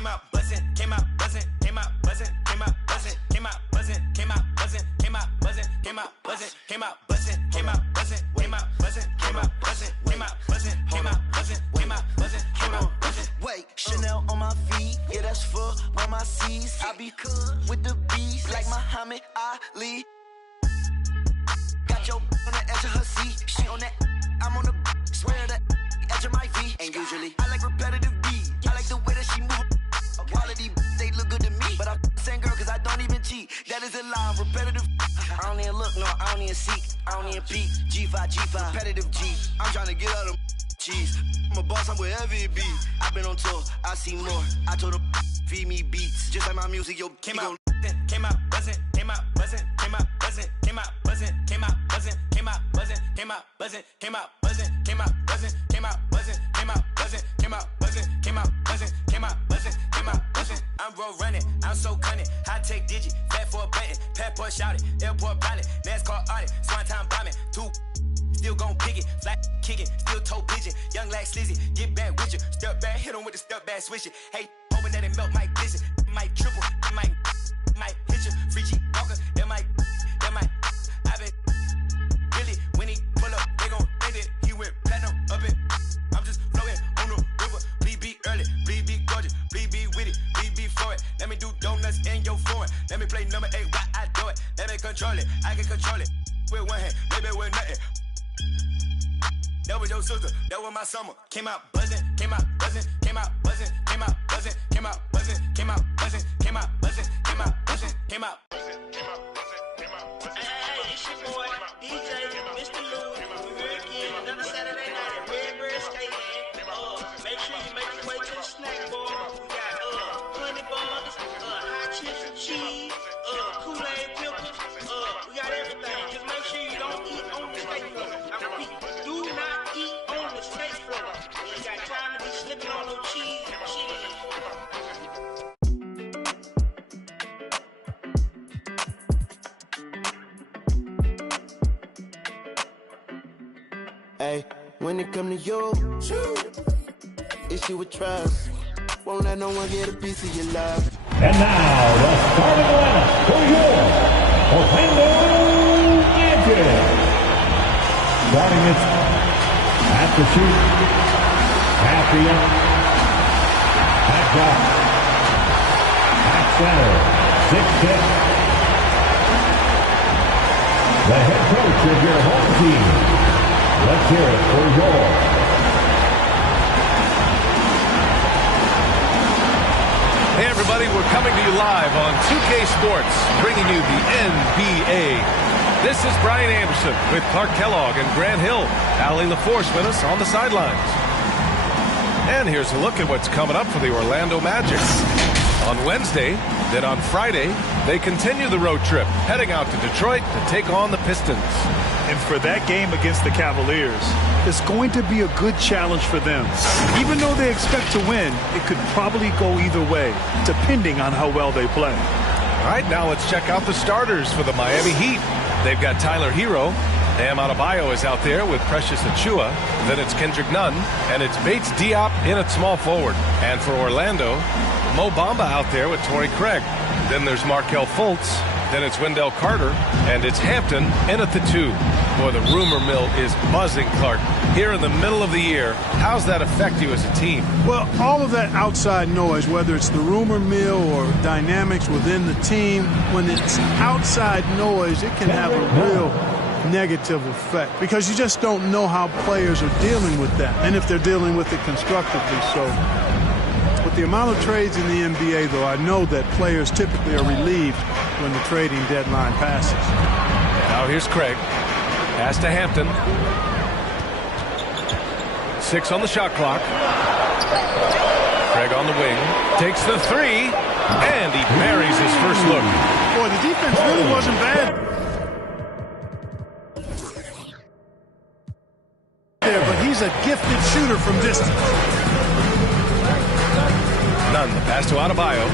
came out buzzing, came out buzzing, came out buzzing, came out buzzing, came out buzzing, came out buzzing, came out buzzing, came out buzzing, came out buzzing, came out buzzing, came out buzzing, came out buzzing, came out buzzing, came out buzzing, came out buzzing, came out buzzing. Wait, Chanel on my feet, yeah, that's for all my C's. I be cool with the bees like Muhammad Ali. Got your on the edge of her seat, she on that, I'm on the swear the edge of my V. And usually I like repetitive beats, I like the way that she move. Quality, they look good to me, but I'm saying girl cause I don't even cheat. That is a lie, repetitive. I don't even look, no, I don't even seek, I don't even peek. G5, repetitive G. I'm trying to get out of cheese. I'm a boss, I'm wherever it be. I've been on tour, I see more. I told her feed me beats, just like my music, yo. Came out buzzing, came out buzzing, came out buzzing, came out buzzing, came out buzzing, came out buzzing, came out buzzing, came out buzzing, came out buzzing, came out buzzing, came out buzzing, came out buzzing, came out buzzing, came out buzzing, came out buzzing, came out buzzing. I'm road running, I'm so cunning, high tech digit, fat for a button, passport shouted, airport pilot, NASCAR audit, swan time bombing, two. Still gon' pick it, flat kick it, still toe pigeon. Young like slizzy, get back with you. Step back, hit him with the step back, switch it. Hey, hoping that it melt, might glisten, might triple, might hit you. Free G Walker, that might. I been really when he pull up, they gon' think that he went platinum up it. I'm just floating on the river. Please be early, please be gorgeous, please be with it, please be for it. Let me do donuts in your foreign. Let me play number 8 while I do it. Let me control it, I can control it. With one hand, maybe with nothing. That was your sister, that was my summer. Came out buzzing, came out buzzing, came out buzzing, came out buzzing, came out buzzing, came out buzzing, came out buzzing, came out buzzing, came out buzzing, came out buzzing, came out buzzing. Hey, it's your boy, DJ, Mr. Lou. We're here again, another Saturday night at Redbird Stadium. Make sure you make your way to the snack bar. We got honey buns, hot chips and cheese, Kool-Aid pickles. We got everything. Just make sure you don't eat on the steak floor. I repeat, do not eat on the steak floor. You got time to be slipping on no cheese and cheese. Hey, when it come to you, issue with trust. Won't let no one get a piece of your love. And now, the starting lineup for your Orlando Magic. Starting it at the shoot, at the end, at top, at center, 6'6". The head coach of your home team. Let's hear it for your. Hey everybody, we're coming to you live on 2K Sports, bringing you the NBA. This is Brian Anderson with Clark Kellogg and Grant Hill, battling the force with us on the sidelines. And here's a look at what's coming up for the Orlando Magic. On Wednesday, then on Friday, they continue the road trip, heading out to Detroit to take on the Pistons. And for that game against the Cavaliers, it's going to be a good challenge for them. Even though they expect to win, it could probably go either way, depending on how well they play. All right, now let's check out the starters for the Miami Heat. They've got Tyler Hero. Bam Adebayo is out there with Precious Achiuwa. Then it's Kendrick Nunn, and it's Bates Diop in at small forward. And for Orlando, Mo Bamba out there with Torrey Craig. Then there's Markelle Fultz. Then it's Wendell Carter, and it's Hampton in at the 2. Boy, the rumor mill is buzzing, Clark. Here in the middle of the year, how's that affect you as a team? Well, all of that outside noise, whether it's the rumor mill or dynamics within the team, when it's outside noise, it can have a real negative effect because you just don't know how players are dealing with that and if they're dealing with it constructively. So with the amount of trades in the NBA, though, I know that players typically are relieved when the trading deadline passes. Now here's Craig. Pass to Hampton. 6 on the shot clock. Craig on the wing. Takes the 3. And he buries his first look. Boy, the defense really wasn't bad there, but he's a gifted shooter from distance. Nunn, the pass to Adebayo.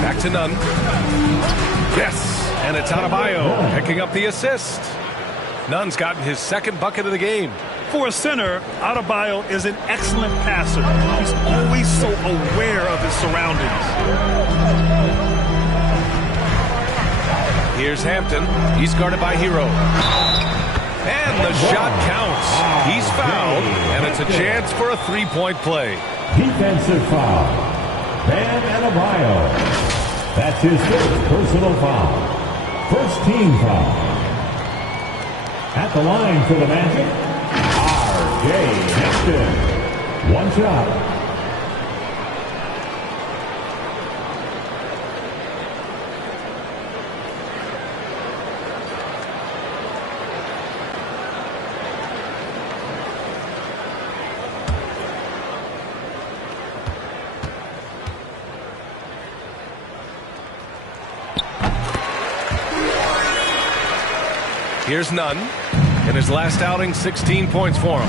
Back to Nunn. Yes, and it's Adebayo picking up the assist. Nunn's gotten his second bucket of the game. For a center, Adebayo is an excellent passer. He's always so aware of his surroundings. Here's Hampton. He's guarded by Hero. And the shot counts. He's fouled, and it's a chance for a three-point play. Defensive foul. Bam Adebayo. That's his first personal foul. First team foul. At the line for the Magic, R.J. Hampton. One shot. Here's Nunn. In his last outing, 16 points for him.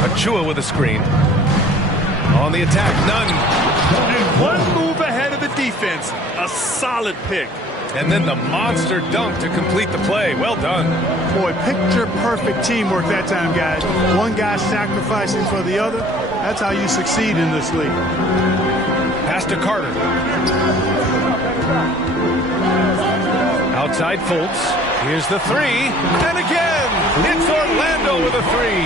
Achua with a screen. On the attack, Nunn. And one move ahead of the defense. A solid pick. And then the monster dunk to complete the play. Well done. Boy, picture-perfect teamwork that time, guys. One guy sacrificing for the other. That's how you succeed in this league. Pass to Carter. Outside Fultz. Here's the three. And again, it's Orlando with a three.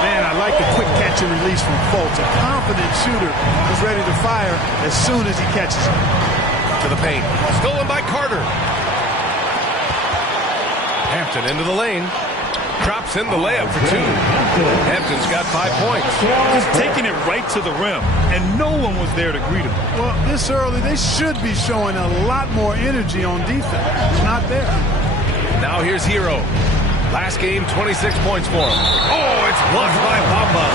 Man, I like the quick catch and release from Fultz. A confident shooter is ready to fire as soon as he catches it. To the paint. Stolen by Carter. Hampton into the lane. Drops in the layup for two. Hampton's got 5 points. He's taking it right to the rim, and no one was there to greet him. Well, this early, they should be showing a lot more energy on defense. It's not there. Now here's Hero. Last game, 26 points for him. Oh, it's blocked by Bamba.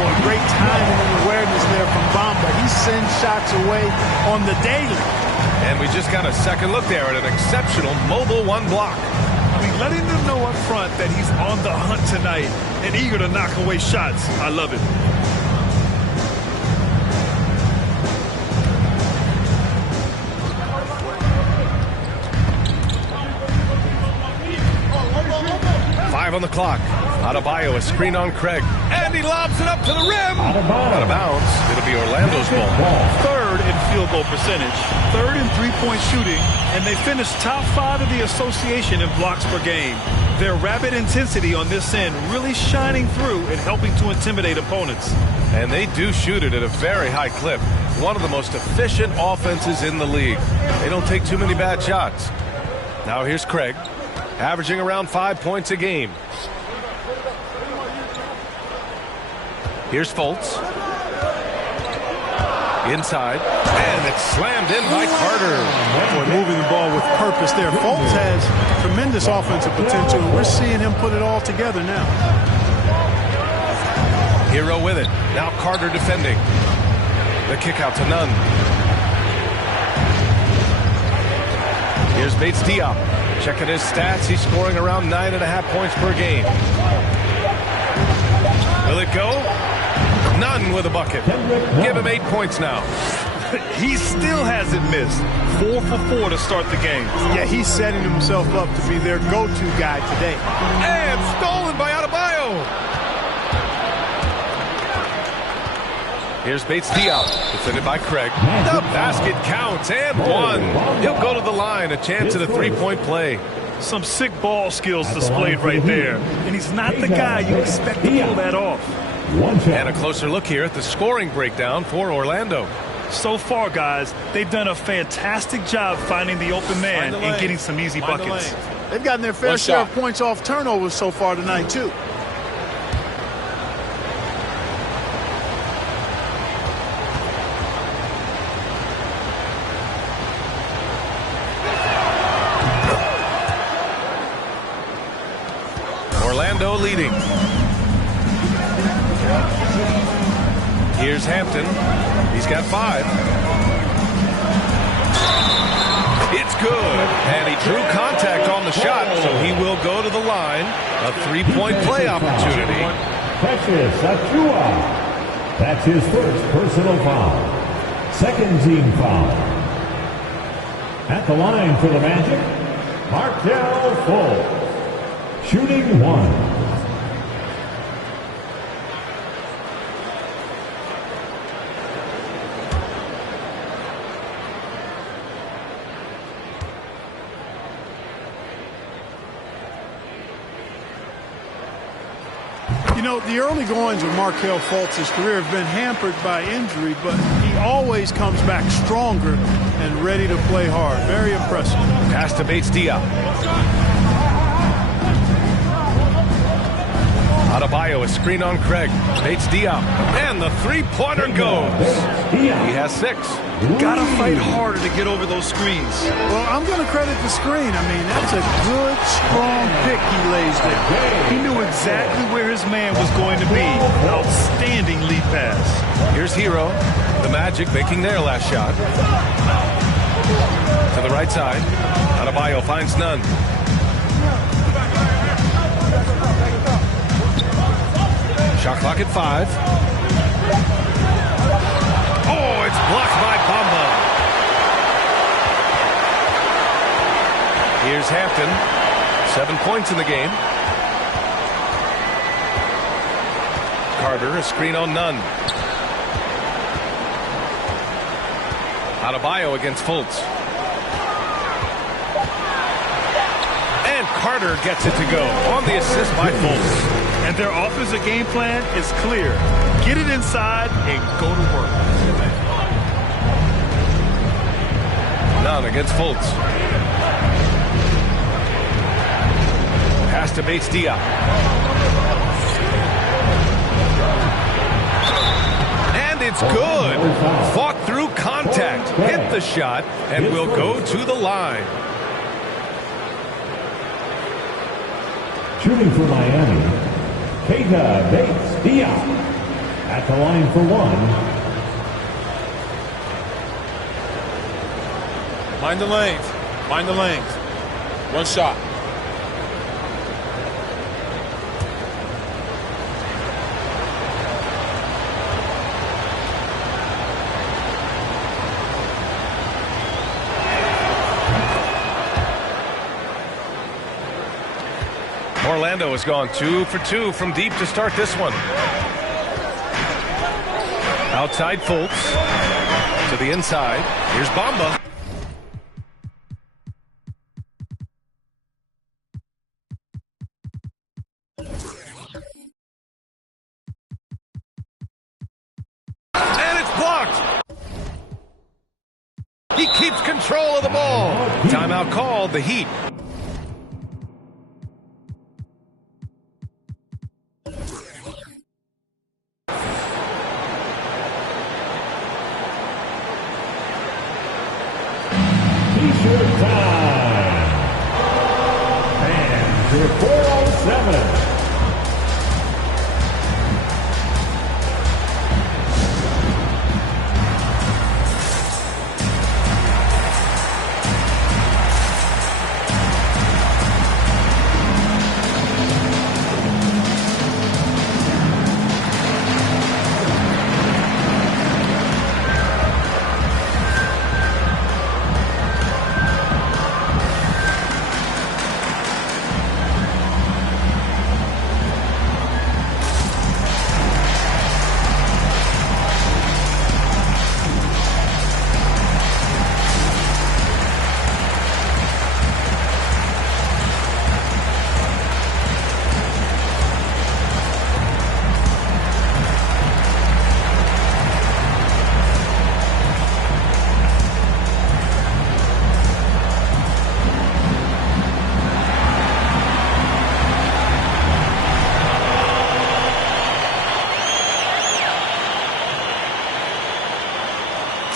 Boy, great timing and awareness there from Bamba. He sends shots away on the daily. And we just got a second look there at an exceptional mobile one block. I mean, letting them know up front that he's on the hunt tonight and eager to knock away shots. I love it. Five on the clock. Adebayo, a screen on Craig. And he lobs it up to the rim. Out of bounds. It'll be Orlando's ball. Third in field goal percentage. Third in three-point shooting. And they finished top 5 of the association in blocks per game. Their rapid intensity on this end really shining through and helping to intimidate opponents. And they do shoot it at a very high clip. One of the most efficient offenses in the league. They don't take too many bad shots. Now here's Craig, averaging around 5 points a game. Here's Fultz. Inside. And it's slammed in by Carter. Boy, moving the ball with purpose there. Fultz has tremendous offensive potential, and we're seeing him put it all together now. Hero with it. Now Carter defending. The kick out to Nunn. Here's Bates Diop. Checking his stats. He's scoring around 9.5 points per game. Will it go? Nunn with a bucket. Give him 8 points now. He still hasn't missed. 4 for 4 to start the game. Yeah, he's setting himself up to be their go-to guy today. And stolen by Adebayo. Here's Bates Diop, defended by Craig. The basket counts and one. He'll go to the line, a chance at a three-point play. Some sick ball skills displayed right there. And he's not the guy you expect to pull that off. And a closer look here at the scoring breakdown for Orlando. So far, guys, they've done a fantastic job finding the open man and getting some easy buckets. They've gotten their fair share of points off turnovers so far tonight, too. Orlando leading. Here's Hampton. He's got 5. It's good. And he drew contact on the shot, so he will go to the line. A three-point play opportunity. Precious Achua. That's his first personal foul. Second team foul. At the line for the Magic, Markelle Fultz. Shooting 1. You know, the early goings of Markelle Fultz's career have been hampered by injury, but he always comes back stronger and ready to play hard. Very impressive. Pass to Bates Diop. Adebayo, a screen on Craig. Bates Diop. And the three-pointer goes. He has 6. Gotta fight harder to get over those screens. Well, I'm going to credit the screen. I mean, that's a good, strong pick he lays there. He knew exactly where his man was going to be. Outstanding lead pass. Here's Hero. The Magic making their last shot. To the right side. Adebayo finds none. Shot clock at 5. Oh, it's blocked by Bamba. Here's Hampton. 7 points in the game. Carter, a screen on none. Adebayo against Fultz. And Carter gets it to go on the assist by Fultz. And their offensive game plan is clear. Get it inside and go to work. None against Fultz. Pass to Bates Diop. And it's good. Fought through contact. Hit the shot and will go to the line. Shooting for Miami, Keita Bates Diop at the line for 1. Mind the lanes. Mind the lanes. 1 shot. Orlando has gone 2 for 2 from deep to start this one. Outside Fultz. To the inside. Here's Bamba. And it's blocked. He keeps control of the ball. Timeout called, the Heat. T-shirt time. Fans are 407.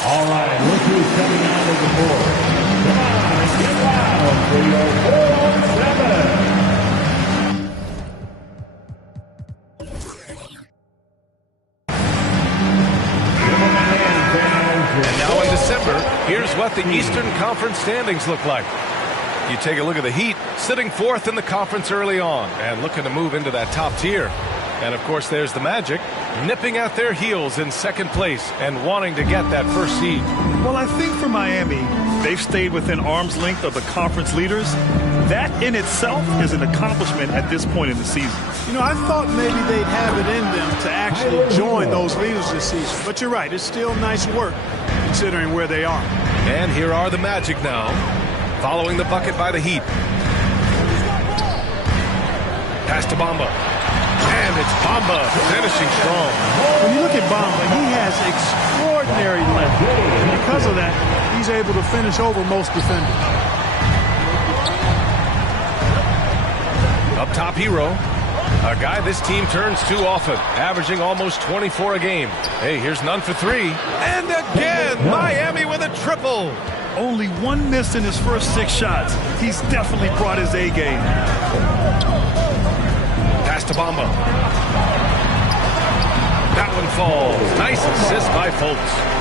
All right, look who's coming out of the board. Come on, and get loud for your 407. And now in December, here's what the Eastern Conference standings look like. You take a look at the Heat, sitting 4th in the conference early on and looking to move into that top tier. And, of course, there's the Magic, nipping at their heels in 2nd place and wanting to get that first seed. Well, I think for Miami, They've stayed within arm's length of the conference leaders. That in itself is an accomplishment at this point in the season. You know, I thought maybe they'd have it in them to actually join those leaders this season. But you're right, it's still nice work considering where they are. And here are the Magic now, following the bucket by the Heat. Pass to Bamba. And it's Bamba finishing strong. When you look at Bamba, he has extraordinary length. And because of that, he's able to finish over most defenders. Up top, Hero. A guy this team turns to often, averaging almost 24 a game. Hey, here's none for three. And again, Miami with a triple. Only one miss in his first 6 shots. He's definitely brought his A game. Pass to Bamba. That one falls. Nice assist by Fultz.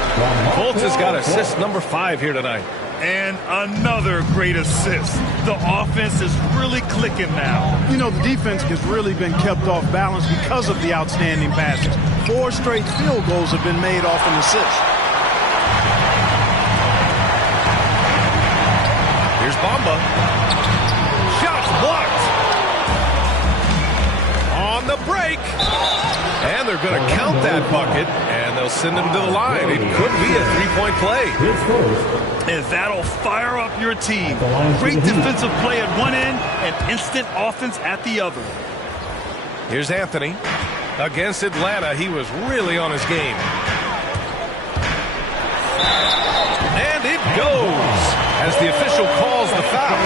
Fultz has got assist number 5 here tonight. And another great assist. The offense is really clicking now. You know, the defense has really been kept off balance because of the outstanding passes. 4 straight field goals have been made off an assist. Here's Bamba. Shots blocked. On the break. And they're going to count that bucket, and they'll send him to the line. It could be a 3-point play. And that'll fire up your team. Great defensive play at one end and instant offense at the other. Here's Anthony. Against Atlanta, he was really on his game. And it goes as the official calls the foul.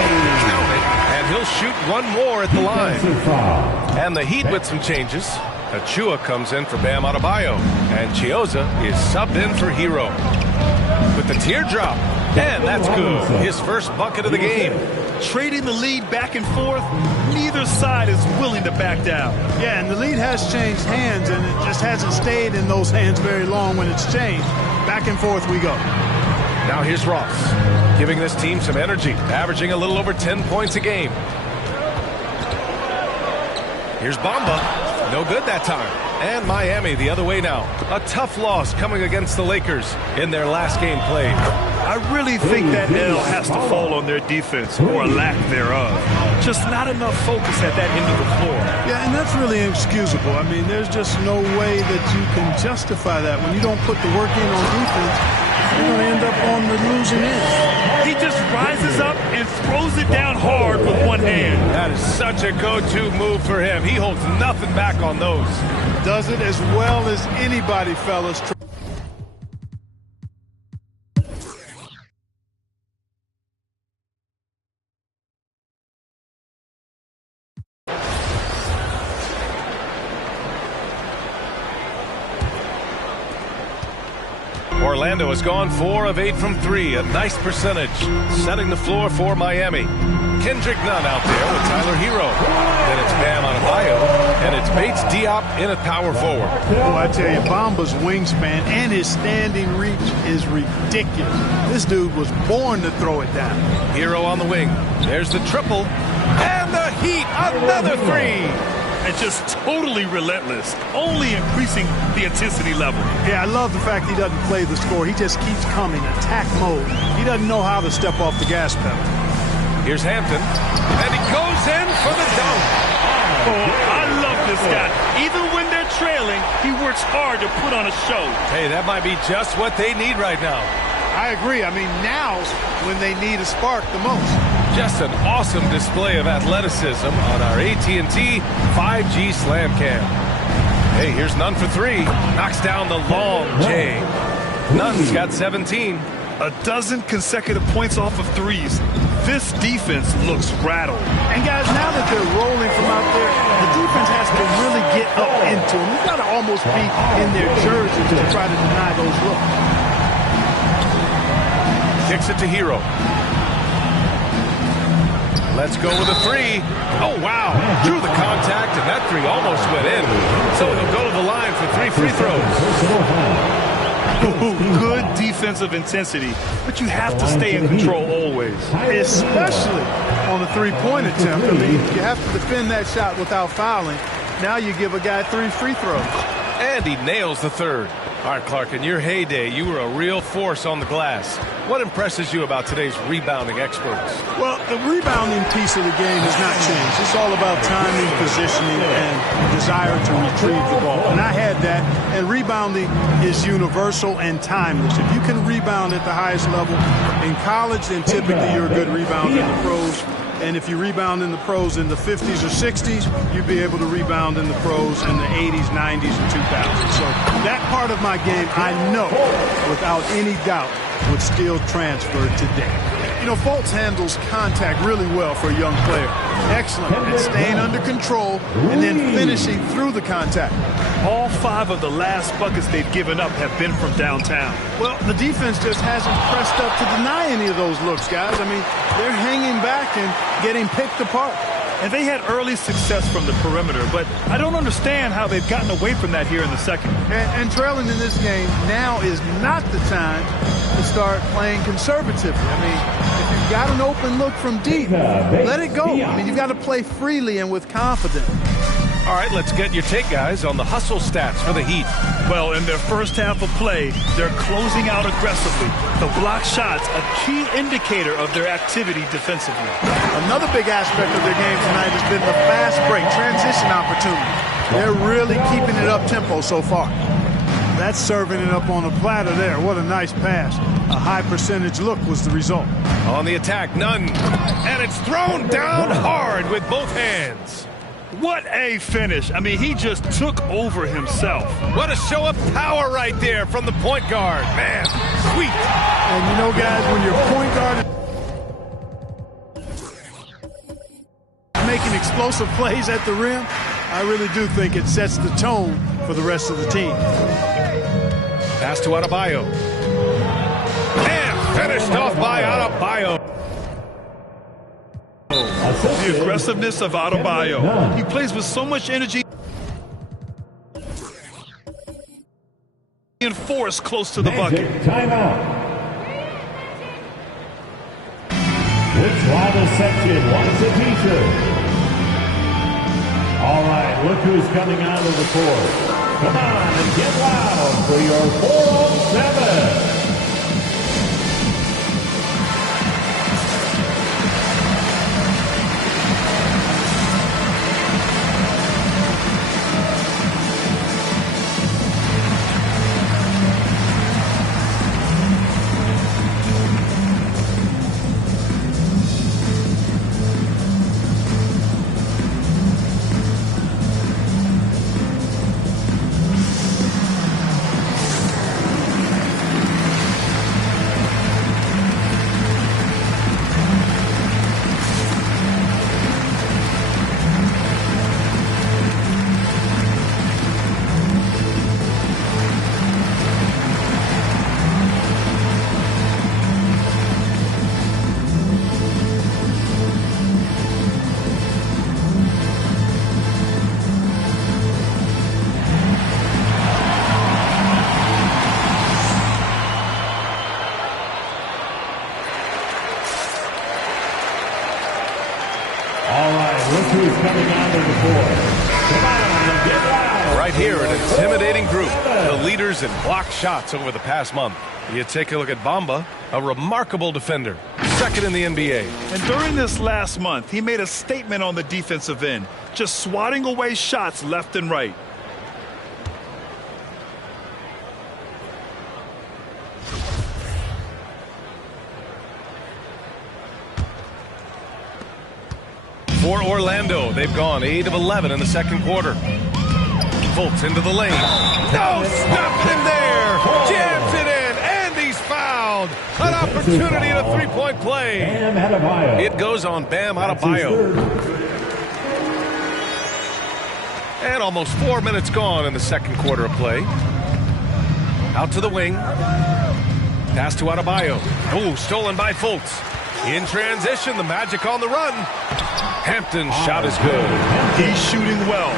Count it, and he'll shoot one more at the line. And the Heat with some changes. Achua comes in for Bam Adebayo, and Chiozza is subbed in for Hero. With the teardrop, and that's good. His first bucket of the game. Trading the lead back and forth, neither side is willing to back down. Yeah, and the lead has changed hands, and it just hasn't stayed in those hands very long when it's changed. Back and forth we go. Now here's Ross, giving this team some energy, averaging a little over 10 points a game. Here's Bamba. No good that time. And Miami the other way now. A tough loss coming against the Lakers in their last game played. I really think that L has to fall on their defense, or a lack thereof. Just not enough focus at that end of the floor. Yeah, and that's really inexcusable. I mean, there's just no way that you can justify that. When you don't put the work in on defense, you're going to end up on the losing end. He just rises up and throws it down hard with one hand. That is such a go-to move for him. He holds nothing back on those. Does it as well as anybody, fellas. Orlando has gone 4 of 8 from 3, a nice percentage, setting the floor for Miami. Kendrick Nunn out there with Tyler Hero. Then it's Bam Adebayo, and it's Bates Diop in at power forward. Oh, I tell you, Bamba's wingspan and his standing reach is ridiculous. This dude was born to throw it down. Hero on the wing. There's the triple, and the Heat, another 3. And just totally relentless, only increasing the intensity level. Yeah, I love the fact he doesn't play the score. He just keeps coming, attack mode. He doesn't know how to step off the gas pedal. Here's Hampton, and he goes in for the dunk. Oh, I love this guy. Even when they're trailing, he works hard to put on a show. Hey, that might be just what they need right now. I agree. I mean, now's when they need a spark the most. Just an awesome display of athleticism on our AT&T 5G Slam Cam. Hey, here's Nunn for 3. Knocks down the long J. Nunn's got 17. A dozen consecutive points off of threes. This defense looks rattled. And guys, now that they're rolling from out there, the defense has to really get up into them. You've got to almost be in their jerseys to try to deny those looks. Kicks it to Hero. Let's go with a 3. Oh, wow. Drew the contact, and that 3 almost went in. So he'll go to the line for 3 free throws. Good defensive intensity, but you have to stay in control always. Especially on the three-point attempt. I mean, you have to defend that shot without fouling. Now you give a guy 3 free throws. And he nails the 3rd. All right, Clark, in your heyday, you were a real force on the glass. What impresses you about today's rebounding experts? Well, the rebounding piece of the game has not changed. It's all about timing, positioning, and desire to retrieve the ball. And I had that, and rebounding is universal and timeless. If you can rebound at the highest level in college, then typically you're a good rebounder in the pros. And if you rebound in the pros in the 50s or 60s, you'd be able to rebound in the pros in the 80s, 90s, and 2000s. So that part of my game, I know, without any doubt, would still transfer today. You know, Fultz handles contact really well for a young player. Excellent at staying under control and then finishing through the contact. All 5 of the last buckets they've given up have been from downtown. Well, the defense just hasn't pressed up to deny any of those looks, guys. I mean, they're hanging back and getting picked apart. And they had early success from the perimeter, but I don't understand how they've gotten away from that here in the second. And trailing in this game, now is not the time to start playing conservatively. I mean, if you've got an open look from deep, let it go. I mean, you've got to play freely and with confidence. All right, let's get your take, guys, on the hustle stats for the Heat. Well, in their first half of play, they're closing out aggressively. The block shots, a key indicator of their activity defensively. Another big aspect of their game tonight has been the fast break, transition opportunity. They're really keeping it up-tempo so far. That's serving it up on a platter there. What a nice pass. A high percentage look was the result. On the attack, Nunn. And it's thrown down hard with both hands. What a finish. I mean, he just took over himself. What a show of power right there from the point guard. Man, sweet. And you know, guys, when your point guard is making explosive plays at the rim, I really do think it sets the tone for the rest of the team. Pass to Adebayo. And finished off by Adebayo. The aggressiveness of Adebayo. He plays with so much energy and force close to the bucket. Timeout. Which rival section wants a t-shirt? All right, look who's coming out of the court. Come on and get loud for your 4-on-7. Right here, an intimidating group. The leaders in block shots over the past month. You take a look at Bamba, a remarkable defender. Second in the NBA. And during this last month, he made a statement on the defensive end, just swatting away shots left and right. For Orlando, they've gone 8 of 11 in the second quarter. Fultz into the lane. No, stopped him there. Jams it in, and he's fouled. An opportunity at a three-point play. It goes on Bam Adebayo. And almost 4 minutes gone in the second quarter of play. Out to the wing. Pass to Adebayo. Oh, stolen by Fultz. In transition, the Magic on the run. Hampton's shot is good. He's shooting well,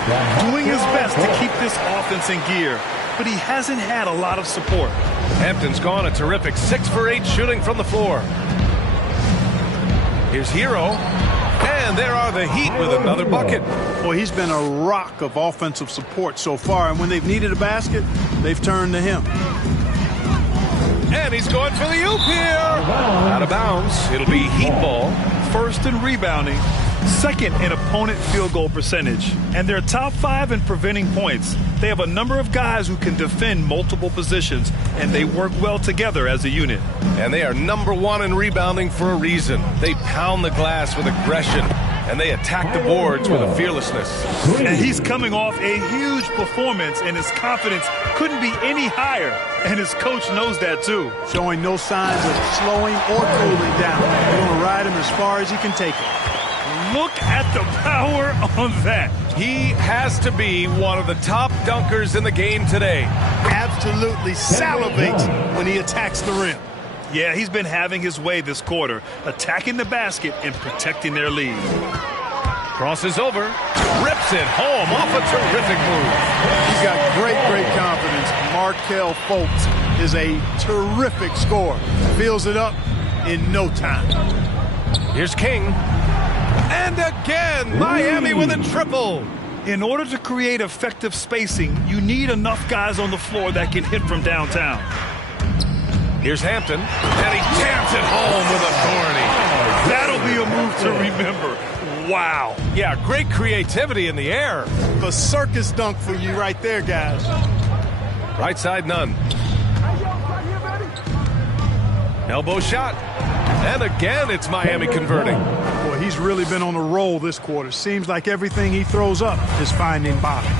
doing his best to keep this offense in gear, but he hasn't had a lot of support. Hampton's gone a terrific 6 for 8 shooting from the floor. Here's Hero. And there are the Heat with another bucket. Boy, he's been a rock of offensive support so far, and when they've needed a basket, they've turned to him. And he's going for the oop here. Out of bounds. It'll be Heat ball. First in rebounding, second in opponent field goal percentage, and they're top 5 in preventing points. They have a number of guys who can defend multiple positions, and they work well together as a unit. And they are number 1 in rebounding for a reason. They pound the glass with aggression, and they attack the boards with a fearlessness. And he's coming off a huge performance, and his confidence couldn't be any higher. And his coach knows that, too. Showing no signs of slowing or cooling down. They're going to ride him as far as he can take him. Look at the power on that. He has to be one of the top dunkers in the game today. Absolutely salivates when he attacks the rim. Yeah, he's been having his way this quarter, attacking the basket and protecting their lead. Crosses over, rips it home off a terrific move. He's got great confidence. Markelle Fultz is a terrific scorer. Fills it up in no time. Here's King. And again, Miami with a triple. In order to create effective spacing, you need enough guys on the floor that can hit from downtown. Here's Hampton, and he jams it home with authority. That'll be a move to remember. Wow. Yeah, great creativity in the air. The circus dunk for you right there, guys. Right side, none. Elbow shot. And again, it's Miami converting. Boy, he's really been on a roll this quarter. Seems like everything he throws up is finding bottom.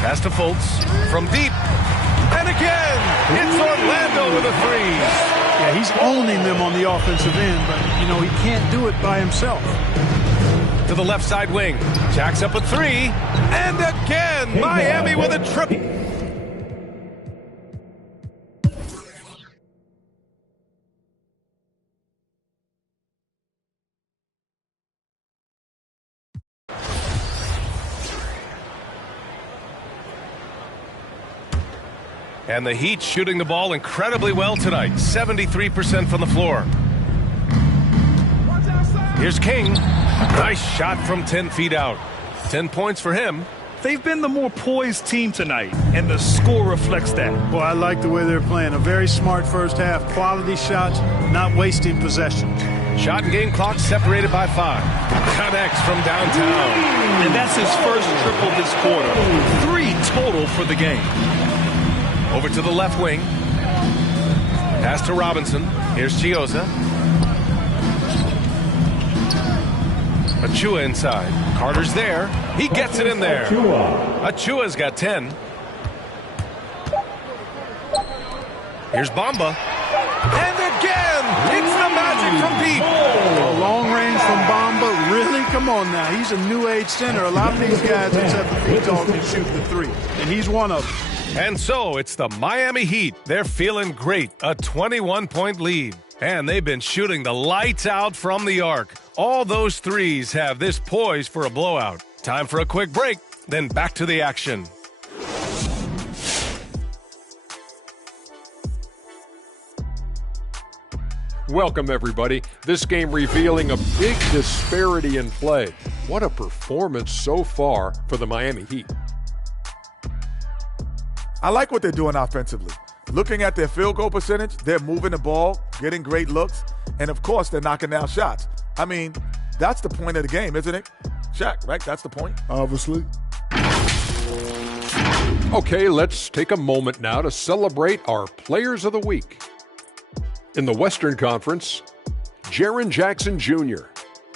Pass to Fultz from deep. And again, it's Orlando with a 3. Yeah, he's owning them on the offensive end, but, you know, he can't do it by himself. To the left side wing. Jacks up a 3. And again, Miami with a triple. And the Heat shooting the ball incredibly well tonight. 73% from the floor. Here's King. Nice shot from 10 feet out. 10 points for him. They've been the more poised team tonight, and the score reflects that. Well, I like the way they're playing. A very smart first half. Quality shots, not wasting possessions. Shot and game clock separated by 5. Connects from downtown. And that's his first triple this quarter. 3 total for the game. Over to the left wing. Pass to Robinson. Here's Chioza. Achua inside. Carter's there. He gets it in there. Achua's got 10. Here's Bamba. And again, it's the magic from deep. A long range from Bamba. Really? Come on now. He's a new age center. A lot of these guys at 7 feet tall can shoot the 3. And he's one of them. And so it's the Miami Heat. They're feeling great. A 21-point lead. And they've been shooting the lights out from the arc. All those threes have this poised for a blowout. Time for a quick break, then back to the action. Welcome, everybody. This game revealing a big disparity in play. What a performance so far for the Miami Heat. I like what they're doing offensively. Looking at their field goal percentage, they're moving the ball, getting great looks, and of course, they're knocking down shots. I mean, that's the point of the game, isn't it? Shaq, right? That's the point? Obviously. Okay, let's take a moment now to celebrate our Players of the Week. In the Western Conference, Jaren Jackson Jr.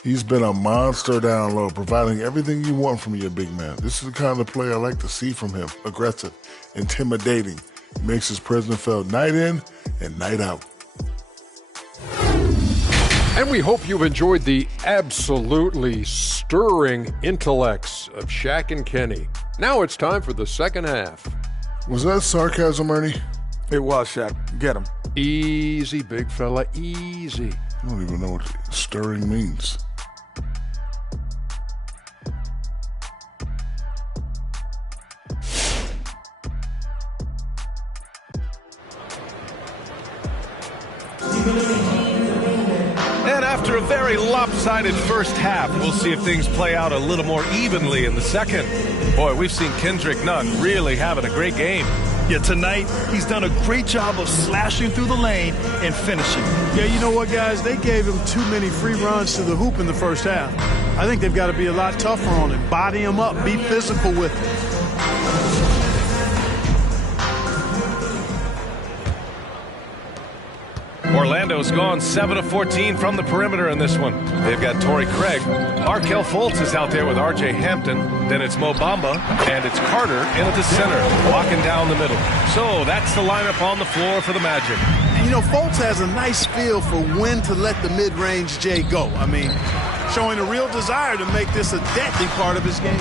He's been a monster down low, providing everything you want from your big man. This is the kind of player I like to see from him. Aggressive, intimidating. He makes his presence felt night in and night out. And we hope you've enjoyed the absolutely stirring intellects of Shaq and Kenny. Now it's time for the second half. Was that sarcasm, Ernie? It was, Shaq. Get him. Easy, big fella, easy. I don't even know what stirring means. And after a very lopsided first half, we'll see if things play out a little more evenly in the second. Boy, we've seen Kendrick Nunn really having a great game. Yeah, tonight he's done a great job of slashing through the lane and finishing. Yeah, you know what, guys? They gave him too many free runs to the hoop in the first half. I think they've got to be a lot tougher on him. Body him up. Be physical with him. Orlando's gone 7 of 14 from the perimeter in this one. They've got Torrey Craig. Markelle Fultz is out there with R.J. Hampton. Then it's Mo Bamba, and it's Carter in at the center, walking down the middle. So that's the lineup on the floor for the Magic. And, you know, Fultz has a nice feel for when to let the mid-range J go. I mean, showing a real desire to make this a deadly part of his game.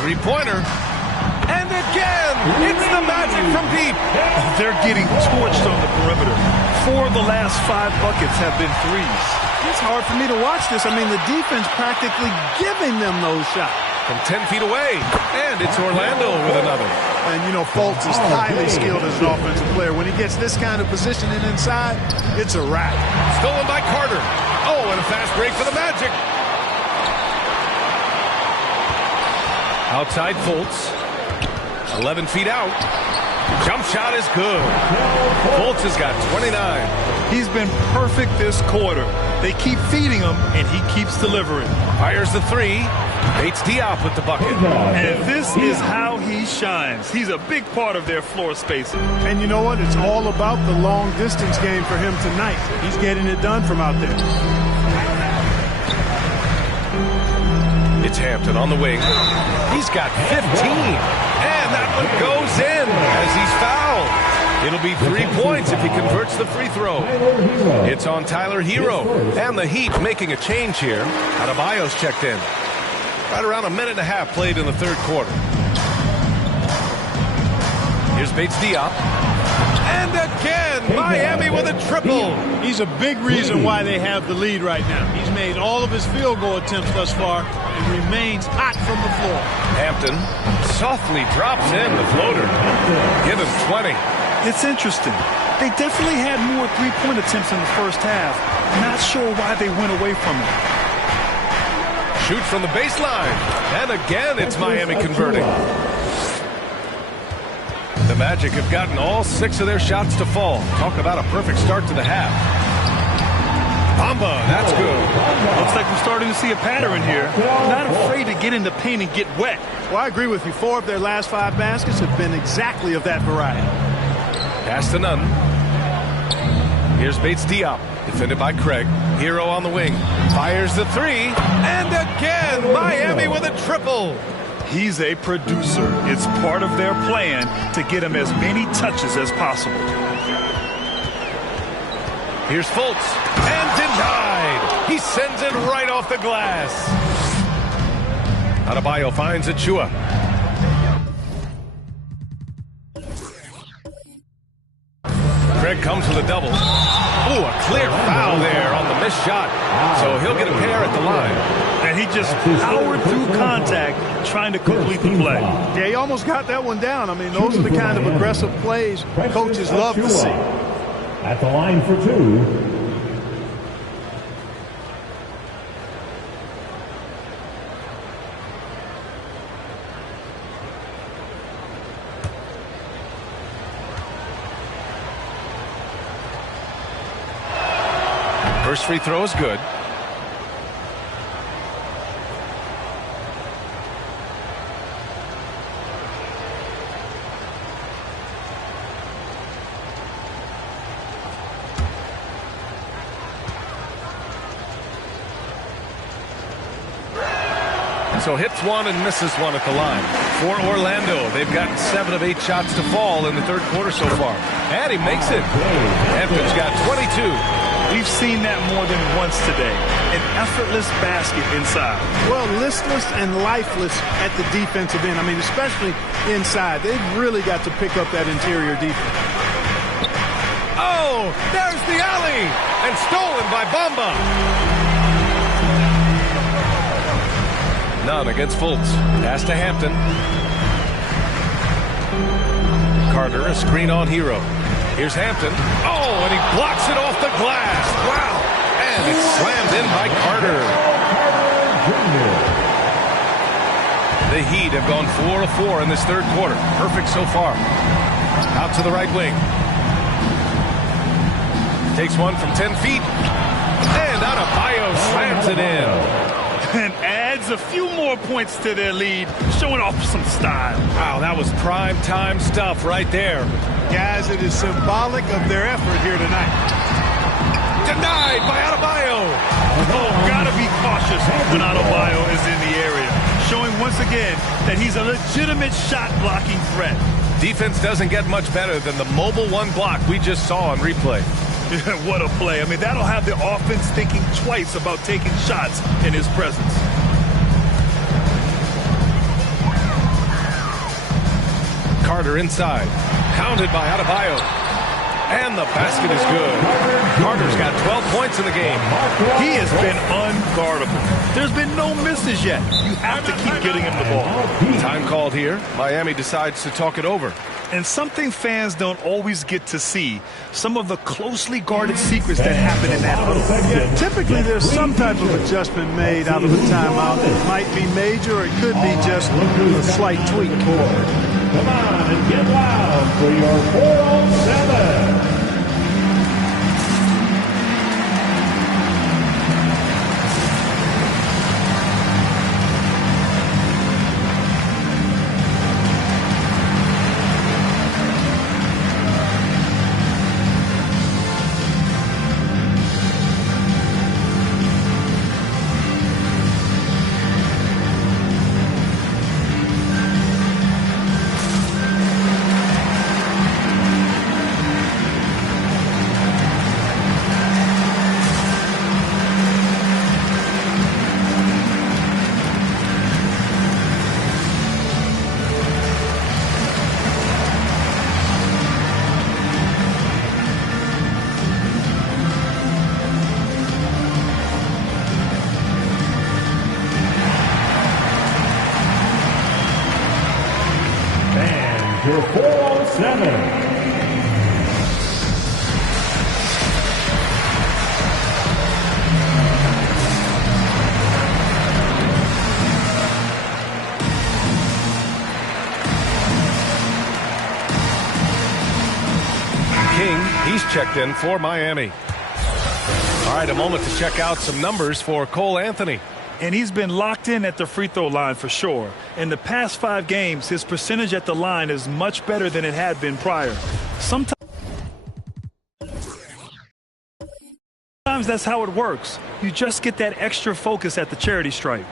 Three-pointer. And again, it's the Magic from deep. They're getting torched on the perimeter. 4 of the last 5 buckets have been threes. It's hard for me to watch this. I mean, the defense practically giving them those shots. From 10 feet away. And it's Orlando with another. And, you know, Fultz is highly skilled as an offensive player. When he gets this kind of positioning inside, it's a wrap. Stolen by Carter. Oh, and a fast break for the Magic. Outside Fultz. 11 feet out. Jump shot is good. Fultz has got 29. He's been perfect this quarter. They keep feeding him, and he keeps delivering. Fires the three. Bates Diop with the bucket. And this is how he shines. He's a big part of their floor spacing. And you know what? It's all about the long-distance game for him tonight. He's getting it done from out there. It's Hampton on the wing. He's got 15. And that one goes in as he's fouled. It'll be 3 points if he converts the free throw. It's on Tyler Hero. And the Heat making a change here. Adebayo's checked in. Right around a minute and a half played in the third quarter. Here's Bates Diop. And again, Miami with a triple. He's a big reason why they have the lead right now. He's made all of his field goal attempts thus far and remains hot from the floor. Hampton softly drops in the floater. Give him 20. It's interesting. They definitely had more three-point attempts in the first half. Not sure why they went away from it. Shoot from the baseline. And again, it's Miami converting. The Magic have gotten all 6 of their shots to fall. Talk about a perfect start to the half. Bamba, that's good. Looks like we're starting to see a pattern here. Not afraid to get in the paint and get wet. Well, I agree with you. 4 of their last 5 baskets have been exactly of that variety. Pass to Nunn. Here's Bates Diop, defended by Craig. Hero on the wing. Fires the three. And again, Miami with a triple. He's a producer. It's part of their plan to get him as many touches as possible. Here's Fultz. And denied. He sends it right off the glass. Adebayo finds Achua. Craig comes with a double. Ooh, a clear foul there on the missed shot. So he'll get a pair at the line. And he just powered through contact trying to complete the play. Yeah, he almost got that one down. I mean, those are the kind of aggressive plays coaches love to see. At the line for 2. First free throw is good. So hits one and misses one at the line. For Orlando, they've gotten 7 of 8 shots to fall in the third quarter so far. And he makes it. Hampton's got 22. We've seen that more than once today. An effortless basket inside. Well, listless and lifeless at the defensive end. I mean, especially inside. They've really got to pick up that interior defense. Oh, there's the alley. And stolen by Bamba. None against Fultz. Pass to Hampton. Carter, a screen on Hero. Here's Hampton. Oh, and he blocks it off the glass. Wow. And it's slammed in by Carter. The Heat have gone 4 of 4 in this third quarter. Perfect so far. Out to the right wing. Takes one from 10 feet. And Adebayo slams it in. And adds a few more points to their lead, showing off some style. Wow, that was prime time stuff right there. Guys, it is symbolic of their effort here tonight. Denied by Adebayo. Oh, gotta be cautious when Adebayo is in the area, showing once again that he's a legitimate shot-blocking threat. Defense doesn't get much better than the mobile one block we just saw on replay. What a play. I mean, that'll have the offense thinking twice about taking shots in his presence. Carter inside. Pounded by Adebayo. And the basket is good. Carter's got 12 points in the game. He has been unguardable. There's been no misses yet. You have to keep getting him the ball. Time called here. Miami decides to talk it over. And something fans don't always get to see, some of the closely guarded secrets that happen in that huddle. Yeah, typically there's some type of adjustment made out of the timeout. It might be major or it could be just a slight tweak. Come on and get loud for your 407. Your 407. He's checked in for Miami. All right, a moment to check out some numbers for Cole Anthony. And he's been locked in at the free throw line for sure. In the past 5 games, his percentage at the line is much better than it had been prior. Sometimes that's how it works. You just get that extra focus at the charity stripe.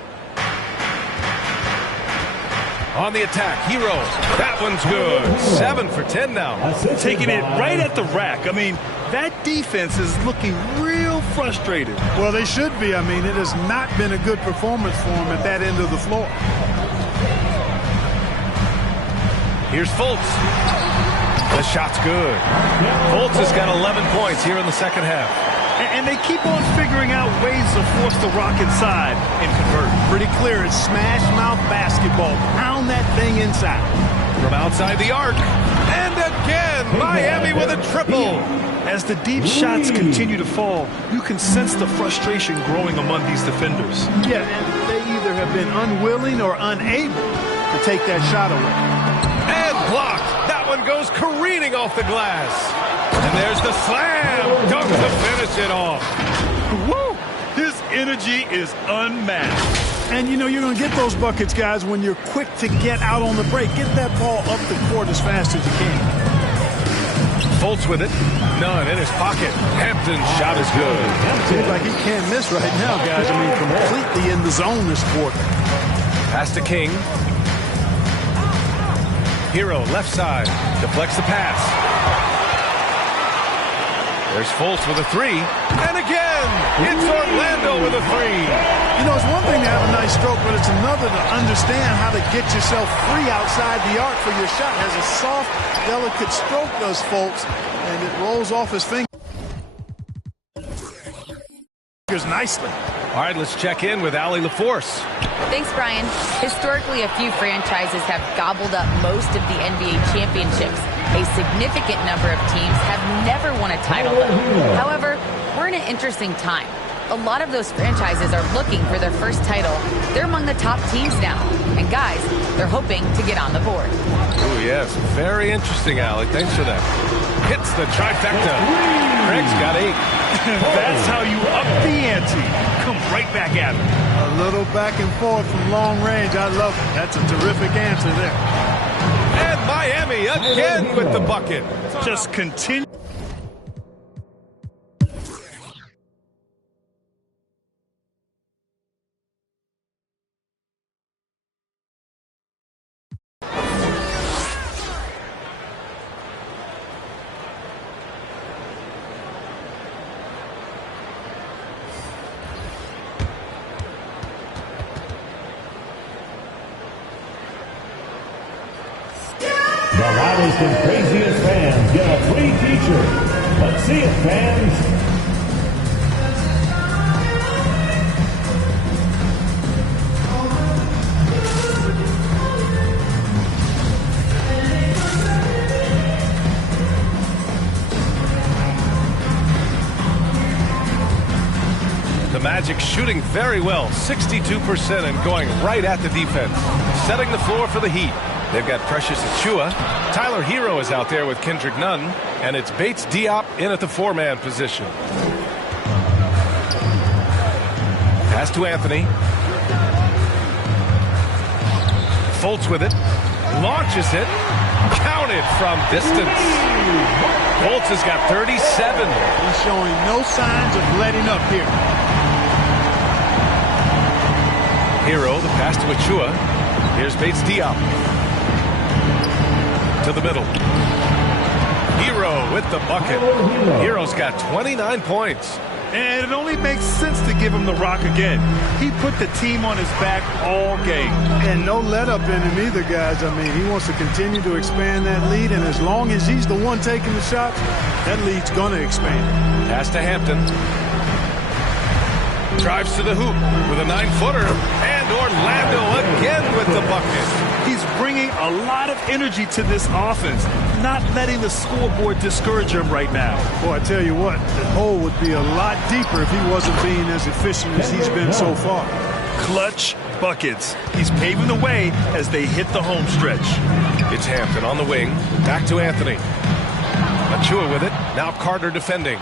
On the attack, Hero. That one's good. 7 for 10 now. Taking it right at the rack. I mean, that defense is looking real frustrated. Well, they should be. I mean, it has not been a good performance for them at that end of the floor. Here's Fultz. The shot's good. Fultz has got 11 points here in the second half. And they keep on figuring out ways to force the rock inside and convert. Pretty clear. It's smash mouth basketball. Pound that thing inside. From outside the arc. And again, Miami with a triple. As the deep shots continue to fall, you can sense the frustration growing among these defenders. Yeah, and they either have been unwilling or unable to take that shot away. And blocked. That one goes careening off the glass. And there's the slam. Dunk to finish it off. Woo! His energy is unmatched. And, you know, you're going to get those buckets, guys, when you're quick to get out on the break. Get that ball up the court as fast as you can. Fultz with it. None in his pocket. Hampton's shot is good. Seems like he can't miss right now, guys. I mean, completely in the zone this quarter. Pass to King. Hero, left side. Deflects the pass. There's Fultz with a 3. And again, it's Orlando with a 3. You know, it's one thing to have a nice stroke, but it's another to understand how to get yourself free outside the arc for your shot. Has a soft, delicate stroke, does Fultz, and it rolls off his fingers nicely. All right, let's check in with Allie LaForce. Thanks, Brian. Historically, a few franchises have gobbled up most of the NBA championships. A significant number of teams have never won a title, though. However, we're in an interesting time. A lot of those franchises are looking for their first title. They're among the top teams now. And guys, they're hoping to get on the board. Oh, yes. Very interesting, Alec. Thanks for that. Hits the trifecta. Craig's got 8. That's how you up the ante. Come right back at him. A little back and forth from long range. I love it. That's a terrific answer there. And Miami again with the bucket. Just continue. The loudest and craziest fans get a free t-shirt. Let's see it, fans. The Magic shooting very well, 62% and going right at the defense. Setting the floor for the Heat. They've got Precious Achiuwa. Tyler Hero is out there with Kendrick Nunn. And it's Bates Diop in at the 4-man position. Pass to Anthony. Foltz with it. Launches it. Counted from distance. Foltz has got 37. He's showing no signs of letting up here. Hero, the pass to Achiuwa. Here's Bates Diop. To the middle. Hero with the bucket. Hero's got 29 points. And it only makes sense to give him the rock again. He put the team on his back all game. And no let up in him either, guys. I mean, he wants to continue to expand that lead, and as long as he's the one taking the shots, that lead's going to expand. Pass to Hampton. Drives to the hoop with a 9-footer. And Orlando again with the bucket. He's bringing a lot of energy to this offense, not letting the scoreboard discourage him right now. Boy, I tell you what, the hole would be a lot deeper if he wasn't being as efficient as he's been so far. Clutch buckets. He's paving the way as they hit the home stretch. It's Hampton on the wing. Back to Anthony. Achiuwa with it. Now Carter defending.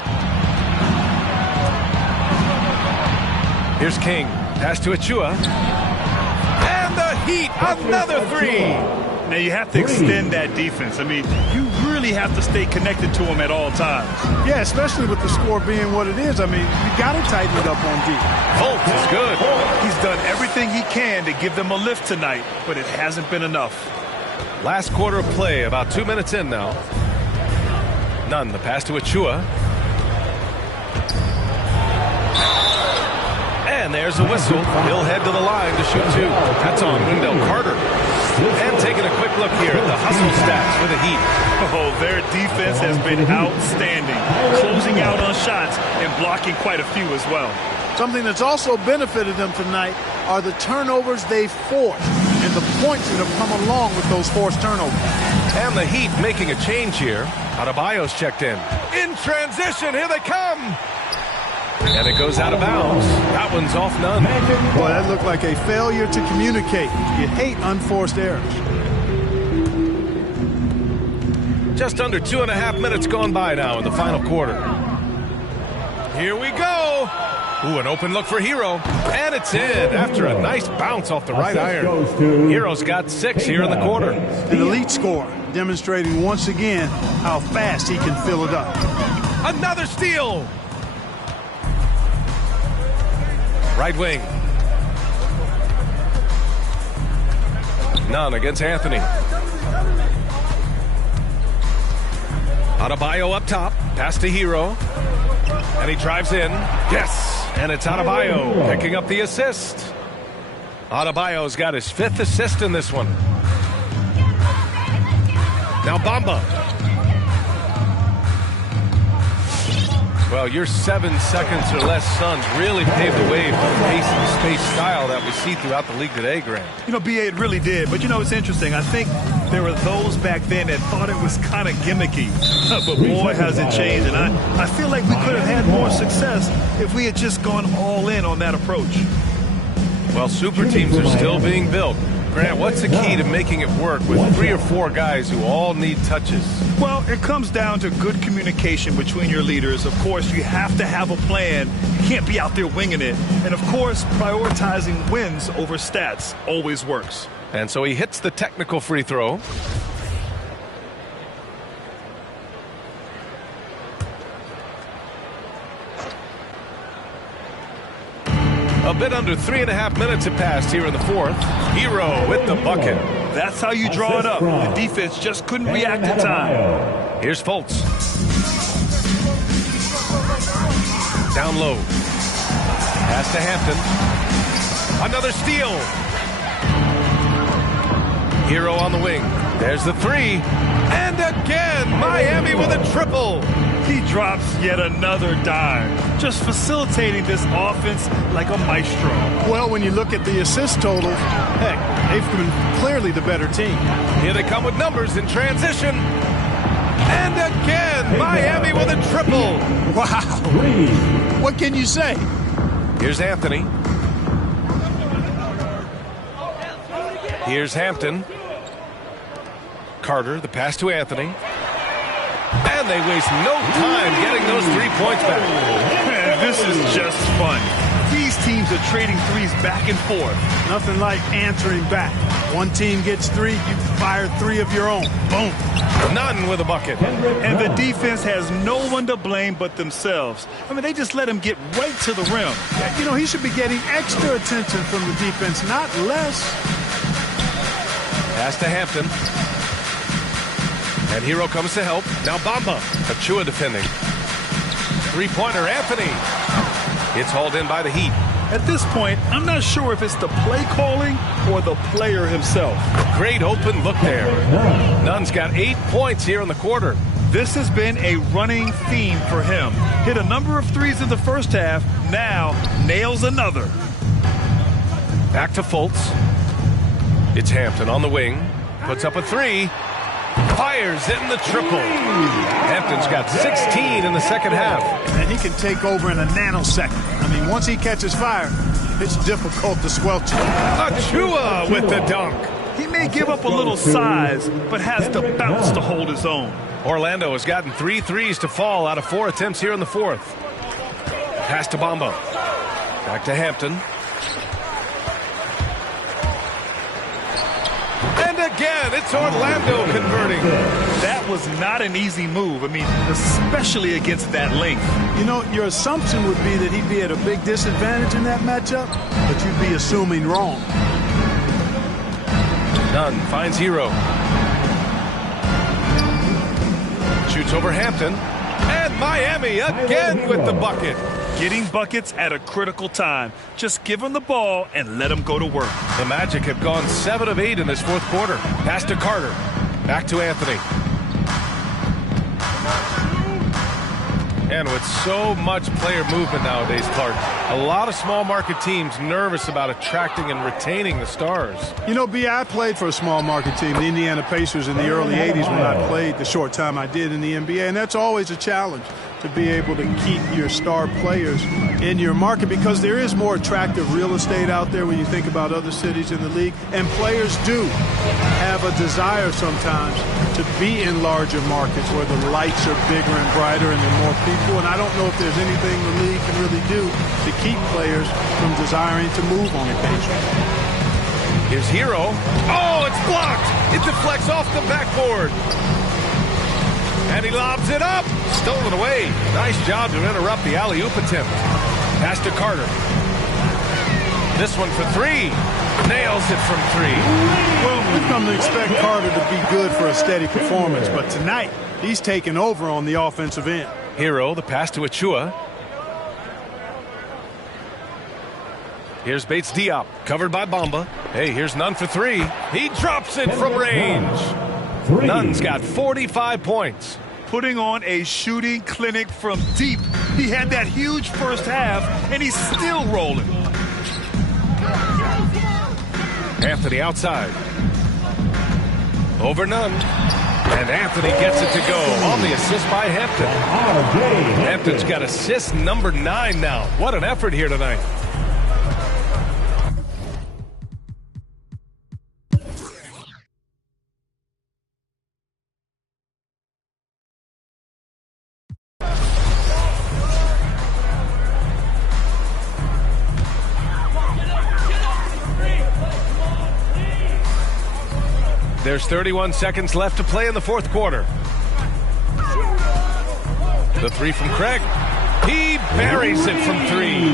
Here's King. Pass to Achiuwa. And the Heat, another 3. Now you have to extend that defense. I mean, you really have to stay connected to him at all times. Yeah, especially with the score being what it is. I mean, you got to tighten it up on D. Foltz is good. He's done everything he can to give them a lift tonight, but it hasn't been enough. Last quarter of play, about 2 minutes in now. Nunn, the pass to Achiuwa. And there's a whistle. He'll head to the line to shoot 2. That's on Wendell Carter. And taking a quick look here at the hustle stats for the Heat. Oh, their defense has been outstanding. Closing out on shots and blocking quite a few as well. Something that's also benefited them tonight are the turnovers they've forced and the points that have come along with those forced turnovers. And the Heat making a change here. Adebayo's checked in. In transition, here they come. And it goes out of bounds. That one's off Nunn. Boy, that looked like a failure to communicate. You hate unforced errors. Just under 2.5 minutes gone by now in the final quarter. Here we go. Ooh, an open look for Hero. And it's in after a nice bounce off the right iron. Hero's got 6 here in the quarter. An elite score, demonstrating once again how fast he can fill it up. Another steal. Right wing. Nunn against Anthony. Adebayo up top. Pass to Hero. And he drives in. Yes. And it's Adebayo picking up the assist. Adebayo's got his 5th assist in this one. Now Bamba. Well, your 7 seconds or less Suns really paved the way for the pace and space style that we see throughout the league today, Grant. You know, B.A., it really did. But, you know, it's interesting. I think There were those back then that thought it was kind of gimmicky. But boy, has it changed. And I feel like we could have had more success if we had just gone all in on that approach. Well, super teams are still being built. Grant, what's the key to making it work with 3 or 4 guys who all need touches? Well, it comes down to good communication between your leaders. Of course, you have to have a plan. You can't be out there winging it. And, of course, prioritizing wins over stats always works. And so he hits the technical free throw. A bit under 3.5 minutes have passed here in the fourth. Hero with the bucket. That's how you draw it up. The defense just couldn't react in time. Here's Fultz. Down low. Pass to Hampton. Another steal. Hero on the wing. There's the 3. And again, Miami with a triple. He drops yet another dime, just facilitating this offense like a maestro. Well, when you look at the assist totals, heck, they've been clearly the better team. Here they come with numbers in transition. And again, Miami with a triple. Wow. What can you say? Here's Anthony. Here's Hampton. Carter, the pass to Anthony. And they waste no time getting those 3 points back. Man, this is just fun. These teams are trading threes back and forth. Nothing like answering back. One team gets 3, you fire 3 of your own. Boom. None with a bucket. And the defense has no one to blame but themselves. I mean, they just let him get right to the rim. You know, he should be getting extra attention from the defense, not less. Pass to Hampton. And Hero comes to help. Now Bamba. Achua defending. Three-pointer, Anthony. It's hauled in by the Heat. At this point, I'm not sure if it's the play calling or the player himself. Great open look there. Nunn's got 8 points here in the quarter. This has been a running theme for him. Hit a number of threes in the first half. Now nails another. Back to Fultz. It's Hampton on the wing. Puts up a 3. Fires in the triple. Hampton's got 16 in the second half. And he can take over in a nanosecond. I mean, once he catches fire, it's difficult to squelch it. Achua with the dunk. He may give up a little size, but has the bounce to hold his own. Orlando has gotten 3 threes to fall out of 4 attempts here in the fourth. Pass to Bamba. Back to Hampton. And again, it's Orlando converting. That was not an easy move. I mean, especially against that length. You know, your assumption would be that he'd be at a big disadvantage in that matchup, but you'd be assuming wrong. Nunn finds Hero. Shoots over Hampton. And Miami again with the bucket. Getting buckets at a critical time. Just give him the ball and let him go to work. The Magic have gone 7 of 8 in this fourth quarter. Pass to Carter. Back to Anthony. And with so much player movement nowadays, Clark, a lot of small market teams nervous about attracting and retaining the stars. You know, B, I played for a small market team, the Indiana Pacers, in the early 80s when I played the short time I did in the NBA, and that's always a challenge to be able to keep your star players in your market because there is more attractive real estate out there when you think about other cities in the league, and players do have a desire sometimes to be in larger markets where the lights are bigger and brighter and there are more people, and I don't know if there's anything the league can really do to keep players from desiring to move on occasion. Here's Hero. Oh, it's blocked. It deflects off the backboard. And he lobs it up. Stolen away. Nice job to interrupt the alley-oop attempt. Pass to Carter. This one for 3. Nails it from 3. Well, we've come to expect Carter to be good for a steady performance, but tonight he's taken over on the offensive end. Hero, the pass to Achua. Here's Bates Diop, covered by Bamba. Hey, here's Nunn for 3. He drops it from range. Nunn's got 45 points. Putting on a shooting clinic from deep. He had that huge first half, and he's still rolling. Anthony outside. over none. And Anthony gets it to go on the assist by Hampton. Hampton's got assist number 9 now. What an effort here tonight. There's 31 seconds left to play in the fourth quarter. The three from Craig. He buries it from 3.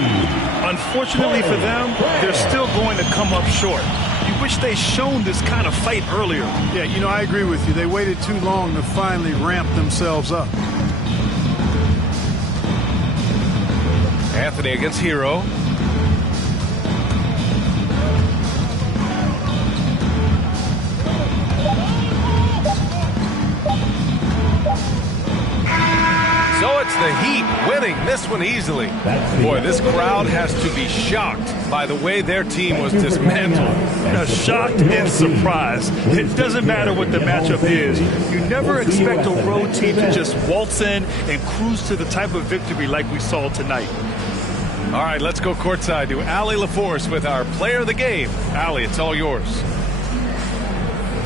Unfortunately for them, they're still going to come up short. You wish they'd shown this kind of fight earlier. Yeah, you know, I agree with you. They waited too long to finally ramp themselves up. Anthony against Hero. So it's the Heat winning this one easily. Boy, this crowd has to be shocked by the way their team was dismantled. Shocked and surprised. It doesn't matter what the matchup is. You never expect a road team to just waltz in and cruise to the type of victory like we saw tonight. All right, let's go courtside to Allie LaForce with our player of the game. Allie, it's all yours.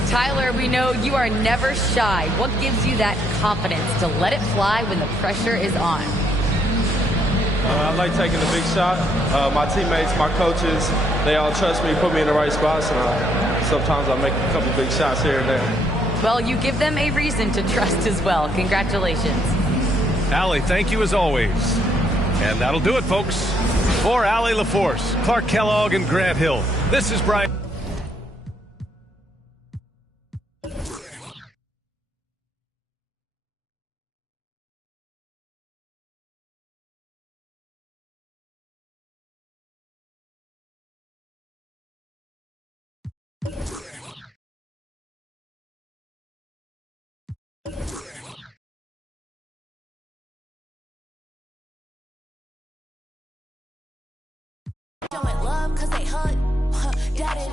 Tyler, we know you are never shy. What gives you that confidence to let it fly when the pressure is on? I like taking the big shot. My teammates, my coaches, they all trust me, put me in the right spots, and sometimes I make a couple big shots here and there. Well, you give them a reason to trust as well. Congratulations. Allie, thank you as always. And that'll do it, folks. For Allie LaForce, Clark Kellogg, and Grant Hill, this is Brian. Showing love cause they hurt. Got it.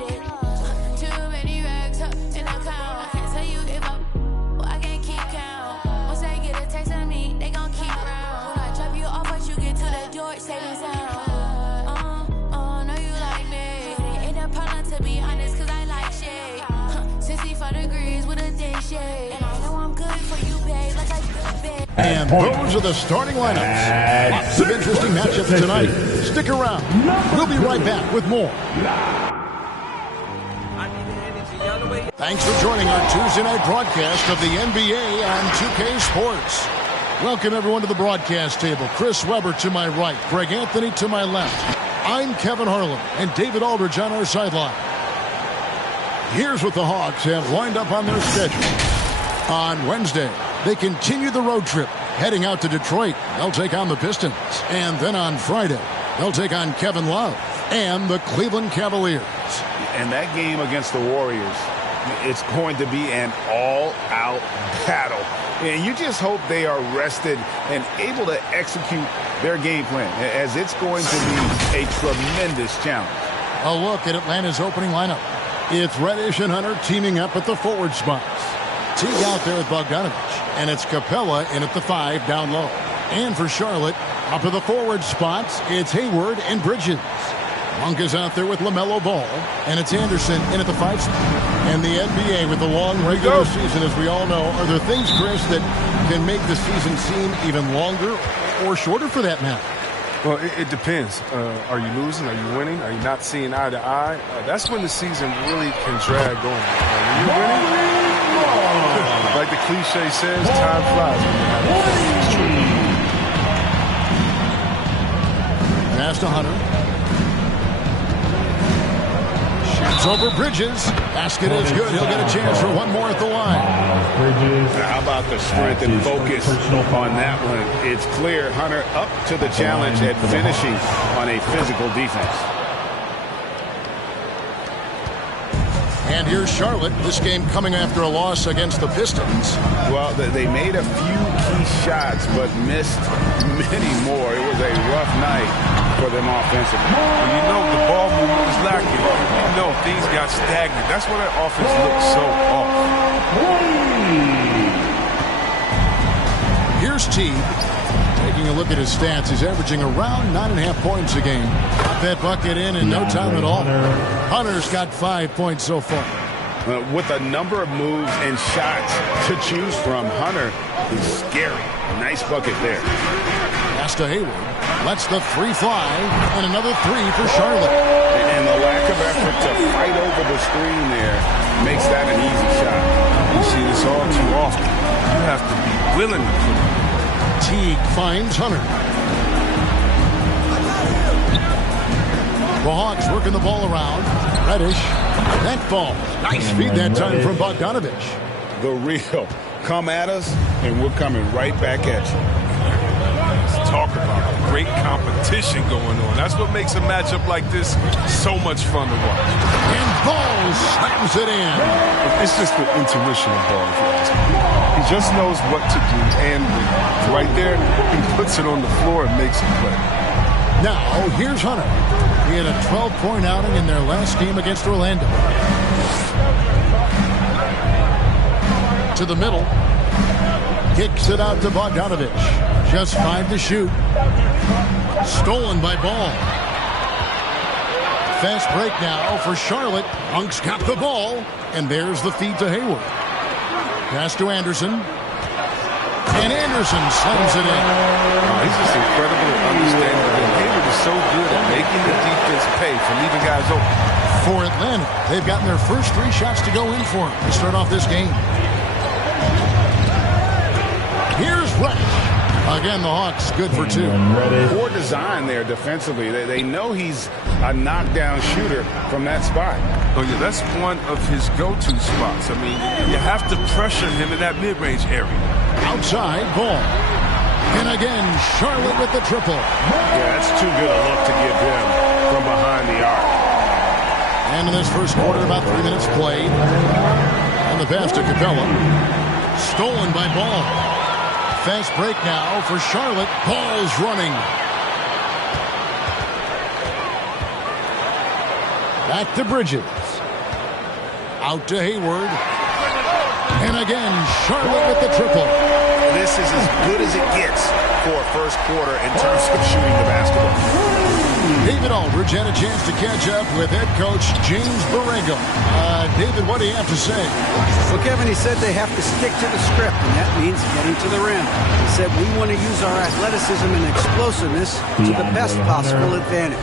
Too many rags up in the account. I can't tell you if I'm, well, I can't keep count. Once they get a taste of me, they gon' keep round. When I drop you off, once you get to the door, saving sound. Know you like me. But it ain't a problem to be honest, cause I like shade. 64 degrees with a day shade. And I know I'm good for you, babe, like I good, babe. And those are the starting lineups. Lots of interesting matchups tonight. Stick around. We'll be right back with more. Thanks for joining our Tuesday night broadcast of the NBA on 2K Sports. Welcome everyone to the broadcast table. Chris Webber to my right, Greg Anthony to my left. I'm Kevin Harlan and David Aldridge on our sideline. Here's what the Hawks have lined up on their schedule. On Wednesday, they continue the road trip, heading out to Detroit. They'll take on the Pistons. And then on Friday, they'll take on Kevin Love and the Cleveland Cavaliers. And that game against the Warriors, it's going to be an all-out battle. And you just hope they are rested and able to execute their game plan, as it's going to be a tremendous challenge. A look at Atlanta's opening lineup. It's Reddish and Hunter teaming up at the forward spots. Teague out there with Bogdanovich, and it's Capella in at the 5 down low. And for Charlotte, up at the forward spots, it's Hayward and Bridges. Monk is out there with LaMelo Ball, and it's Anderson in at the 5 spot. And the NBA with the long regular season, as we all know, are there things, Chris, that can make the season seem even longer or shorter for that matter? Well, it depends. Are you losing? Are you winning? Are you not seeing eye to eye? That's when the season really can drag on. When you're winning, like the cliche says, time flies. It's true. Pass to Hunter. Shoots over Bridges. Basket is good. He'll get a chance for one more at the line. How about the strength and focus on that one? It's clear Hunter up to the challenge at finishing on a physical defense. And here's Charlotte. This game coming after a loss against the Pistons. Well, they made a few key shots, but missed many more. It was a rough night for them offensively. Well, you know the ball movement was lacking. You know things got stagnant. That's why that offense looked so off. Here's Teague. Taking a look at his stats, he's averaging around 9.5 points a game. Got that bucket in no time at all. Hunter's got 5 points so far. With a number of moves and shots to choose from, Hunter is scary. Nice bucket there. Pass to Hayward. Lets the three fly. And another three for Charlotte. And the lack of effort to fight over the screen there makes that an easy shot. You see this all too often. You have to be willing to put it. Teague finds Hunter. The Hawks working the ball around. Reddish. That ball. Nice feed that time from Bogdanovich. The real. Come at us, and we're coming right back at you. Let's talk about great competition going on. That's what makes a matchup like this so much fun to watch. And Ball slams it in. It's just the intuition of Ball. He just knows what to do, and right there, he puts it on the floor and makes it play. Now, here's Hunter. He had a 12-point outing in their last game against Orlando. To the middle. Kicks it out to Bogdanovich. Just 5 to shoot. Stolen by Ball. Fast break now for Charlotte. Monk's got the ball. And there's the feed to Hayward. Pass to Anderson. And Anderson slams it in. He's just incredible at understanding that Hayward is so good at making the defense pay for leaving guys open. For Atlanta, they've gotten their first 3 shots to go in for him to start off this game. Here's Reddish. Again, the Hawks good for 2. Poor design there defensively. They know he's a knockdown shooter from that spot. Oh, yeah, that's one of his go-to spots. I mean, you have to pressure him in that mid-range area. Outside Ball. And again, Charlotte with the triple. Yeah, that's too good a look to give him from behind the arc. And in this first quarter, about 3 minutes played. And the pass to Capella. Stolen by Ball. Fast break now for Charlotte. Ball's running. Back to Bridges. Out to Hayward. And again, Charlotte with the triple. This is as good as it gets for a first quarter in terms of shooting the basketball. David Aldridge had a chance to catch up with head coach James Borrego. David, what do you have to say? Well, Kevin, he said they have to stick to the script, and that means getting to the rim. He said we want to use our athleticism and explosiveness to the best possible advantage.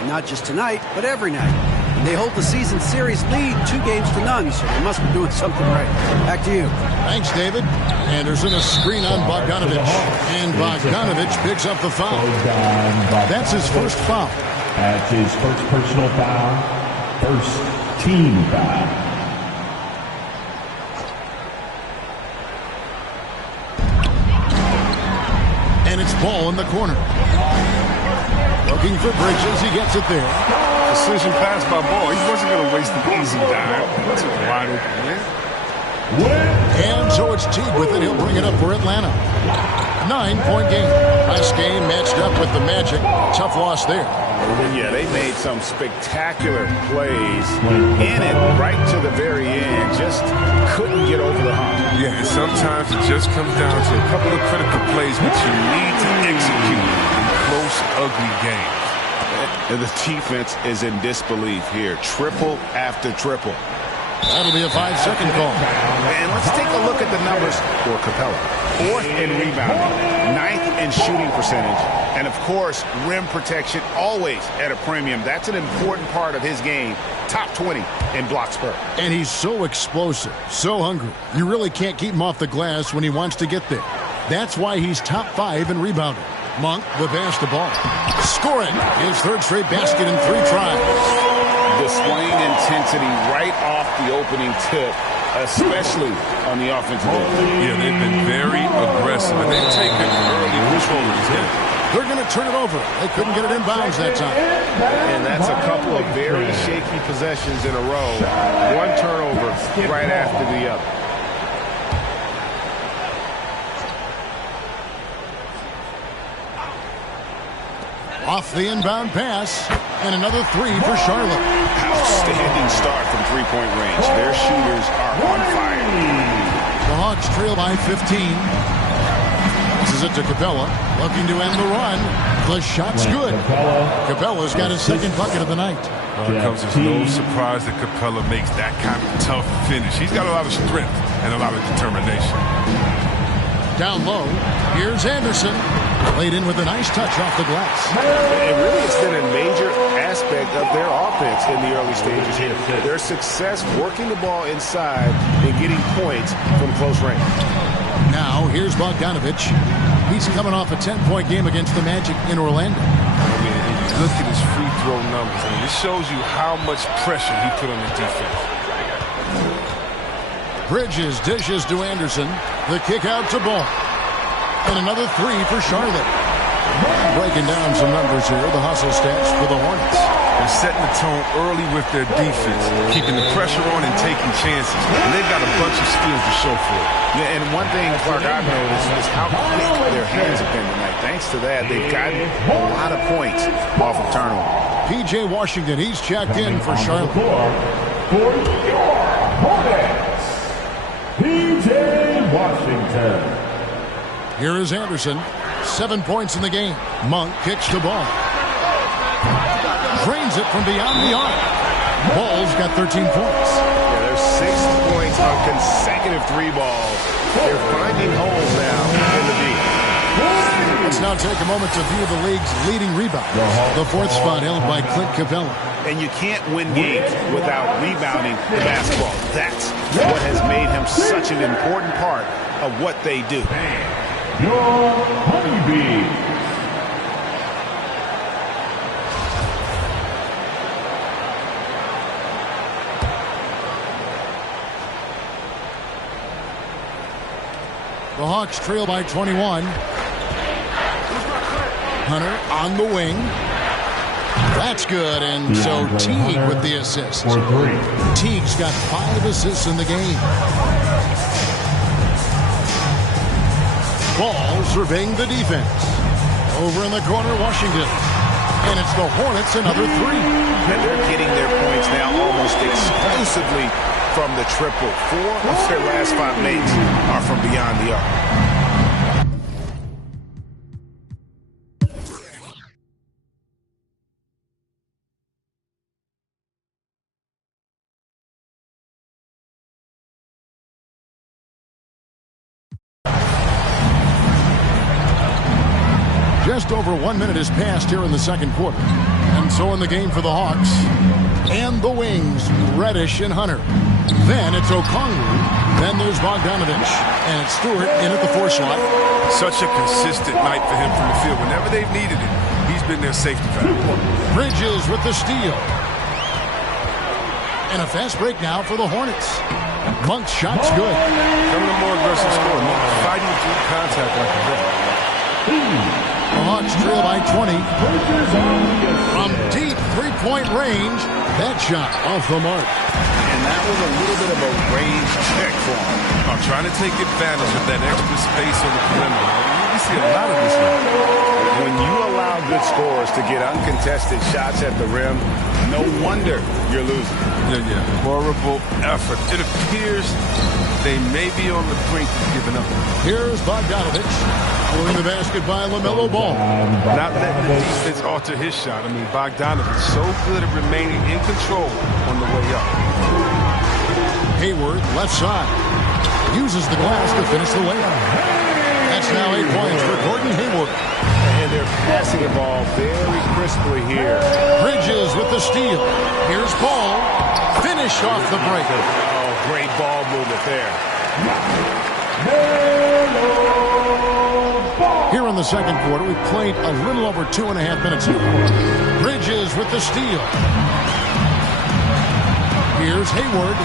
And not just tonight, but every night. And they hold the season series lead 2 games to none, so they must be doing something right. Back to you. Thanks, David. Anderson, a screen on Bogdanovich. And Bogdanovich picks up the foul. That's his first foul. That's his first personal foul. First team foul. And it's Ball in the corner. Looking for Bridges. He gets it there. Decision pass by Ball. He wasn't going to waste an easy dive. That's a wide open man. And so it's Teague with it. He'll bring it up for Atlanta. 9-point game. Last game matched up with the Magic. Tough loss there. Yeah, they made some spectacular plays in it right to the very end. Just couldn't get over the hump. Yeah, and sometimes it just comes down to a couple of critical plays, but you need to execute in close, ugly games. And the defense is in disbelief here. Triple after triple. That'll be a 5-second call. And let's take a look at the numbers for Capella. 4th in rebounding, 9th in shooting percentage, and of course, rim protection always at a premium. That's an important part of his game. Top 20 in block spurt. And he's so explosive, so hungry. You really can't keep him off the glass when he wants to get there. That's why he's top 5 in rebounding. Monk, the pass to Ball. Scoring his 3rd straight basket in 3 tries. Displaying intensity right off the opening tip, especially on the offensive end. Yeah, they've been very aggressive, and they've taken early control of this game. They're going to turn it over. They couldn't get it in bounds that time. And that's a couple of very shaky possessions in a row. One turnover right after the other. Off the inbound pass, and another three for Charlotte. Outstanding start from three-point range. Their shooters are on fire. The Hawks trail by 15. This is it to Capella, looking to end the run. The shot's good. Capella's got his second bucket of the night. Well, it comes as no surprise that Capella makes that kind of tough finish. He's got a lot of strength and a lot of determination. Down low, here's Anderson. Laid in with a nice touch off the glass. And really, it's been a major aspect of their offense in the early stages here. Their success working the ball inside and getting points from close range. Now, here's Bogdanovich. He's coming off a 10-point game against the Magic in Orlando. I mean, look at his free throw numbers. I mean, this shows you how much pressure he put on the defense. Bridges dishes to Anderson. The kick out to Ball. And another three for Charlotte. Breaking down some numbers here, the hustle stats for the Hornets. They're setting the tone early with their defense, keeping the pressure on and taking chances. And they've got a bunch of skills to show for it. Yeah, and one thing, Clark, I've noticed is how quick their hands have been tonight. Thanks to that, they've gotten a lot of points off of turnover. P.J. Washington, he's checked in for Charlotte. For your Hornets, P.J. Washington. Here is Anderson. 7 points in the game. Monk kicks the ball. Drains it from beyond the arc. Ball's got 13 points. Yeah, there's 6 points on consecutive three balls. They're finding holes now in the deep. Let's now take a moment to view the league's leading rebound. The fourth spot held by Clint Capella. And you can't win games without rebounding the basketball. That's what has made him such an important part of what they do. Your Honeybee. The Hawks trail by 21. Hunter on the wing. That's good, and so Teague with the assist. Teague's got 5 assists in the game. Ball surveying the defense. Over in the corner, Washington. And it's the Hornets, another three. And they're getting their points now almost exclusively from the triple. 4 of their last 5 makes are from beyond the arc. Just over 1 minute has passed here in the second quarter. And so in the game for the Hawks. And the wings, Reddish and Hunter. Then it's Okongwu. Then there's Bogdanovich. And it's Stewart in at the 4 slot. Such a consistent night for him from the field. Whenever they've needed it, he's been their safety valve. Bridges with the steal. And a fast break now for the Hornets. Monk's shot's good. Coming to more aggressive score. Monk fighting through contact like a vet. The Hawks trail by 20. From deep three-point range, that shot off the mark. And that was a little bit of a range check for him. Trying to take advantage of that extra space on the perimeter. We see a lot of this now. When you allow good scorers to get uncontested shots at the rim, no wonder you're losing. Yeah. Horrible effort. It appears they may be on the brink of giving up. Here's Bogdanovich. Pulling the basket by LaMelo Ball. Not letting the defense alter his shot. I mean, Bogdanovich so good at remaining in control on the way up. Hayward, left side. Uses the glass to finish the layup. That's now 8 points for Gordon Hayward. And they're passing the ball very crisply here. Bridges with the steal. Here's Ball. Finish off the break. Oh, great ball movement there. Here in the second quarter, we played a little over 2.5 minutes here. Bridges with the steal. Here's Hayward.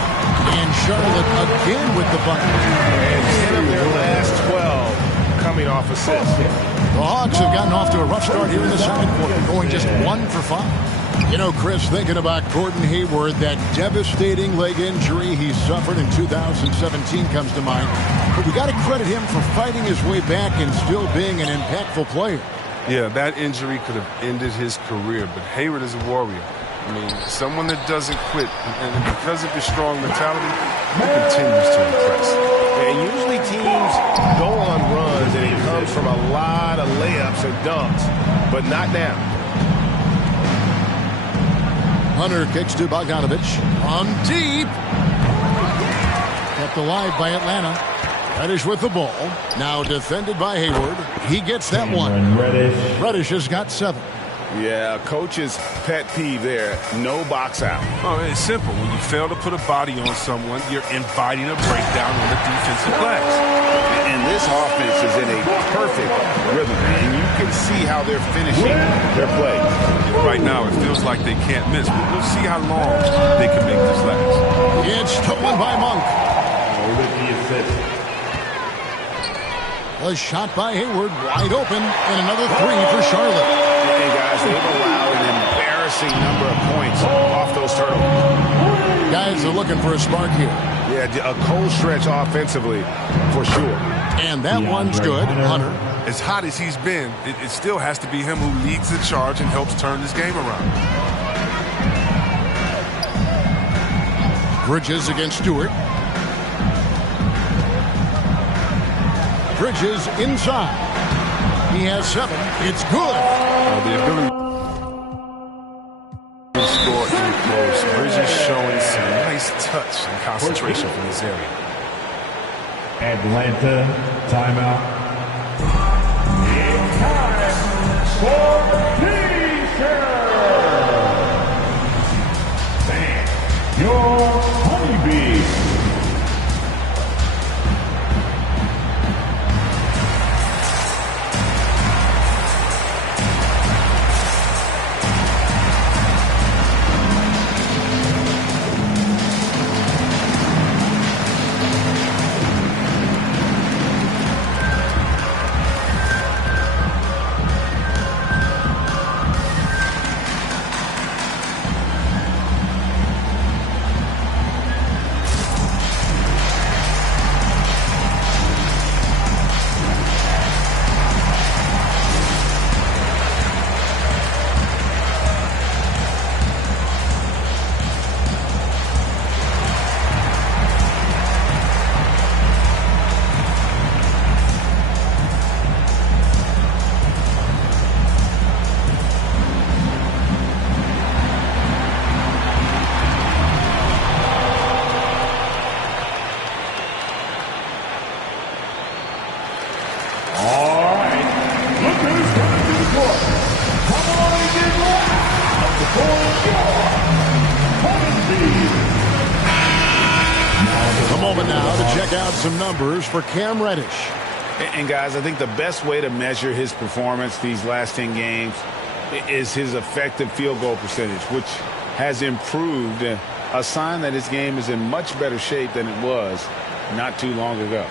And Charlotte again with the bucket. And 10 of their last 12 coming off assists. The Hawks have gotten off to a rough start here in the second quarter, going just 1 for 5. You know, Chris, thinking about Gordon Hayward, that devastating leg injury he suffered in 2017 comes to mind. But we got to credit him for fighting his way back and still being an impactful player. Yeah, that injury could have ended his career, but Hayward is a warrior. I mean, someone that doesn't quit, and because of his strong mentality, he continues to impress. And usually teams go on runs, and it comes from a lot of layups and dunks, but not now. Hunter kicks to Bogdanovich. On deep. Kept alive by Atlanta. Reddish with the ball. Now defended by Hayward. He gets that one. Reddish has got 7. Yeah, coach's pet peeve there. No box out. Oh, it's simple. When you fail to put a body on someone, you're inviting a breakdown on the defensive glass. And this offense is in a perfect rhythm, and you can see how they're finishing their play. Right now, it feels like they can't miss, but we'll see how long they can make this last. It's stolen by Monk. With the assist. A shot by Hayward, wide open, and another 3 for Charlotte. And guys, they've allowed an embarrassing number of points off those turnovers. Guys are looking for a spark here. Yeah, a cold stretch offensively, for sure. And that one's good, Hunter. As hot as he's been, it still has to be him who leads the charge and helps turn this game around. Bridges against Stewart. Bridges inside. He has 7. It's good. The ability to score in close. Bridges showing some nice touch and concentration from this area. Atlanta, timeout. It's time for T-shirt. Man, your honeybee. Some numbers for Cam Reddish. And guys, I think the best way to measure his performance these last 10 games is his effective field goal percentage, which has improved, a sign that his game is in much better shape than it was not too long ago.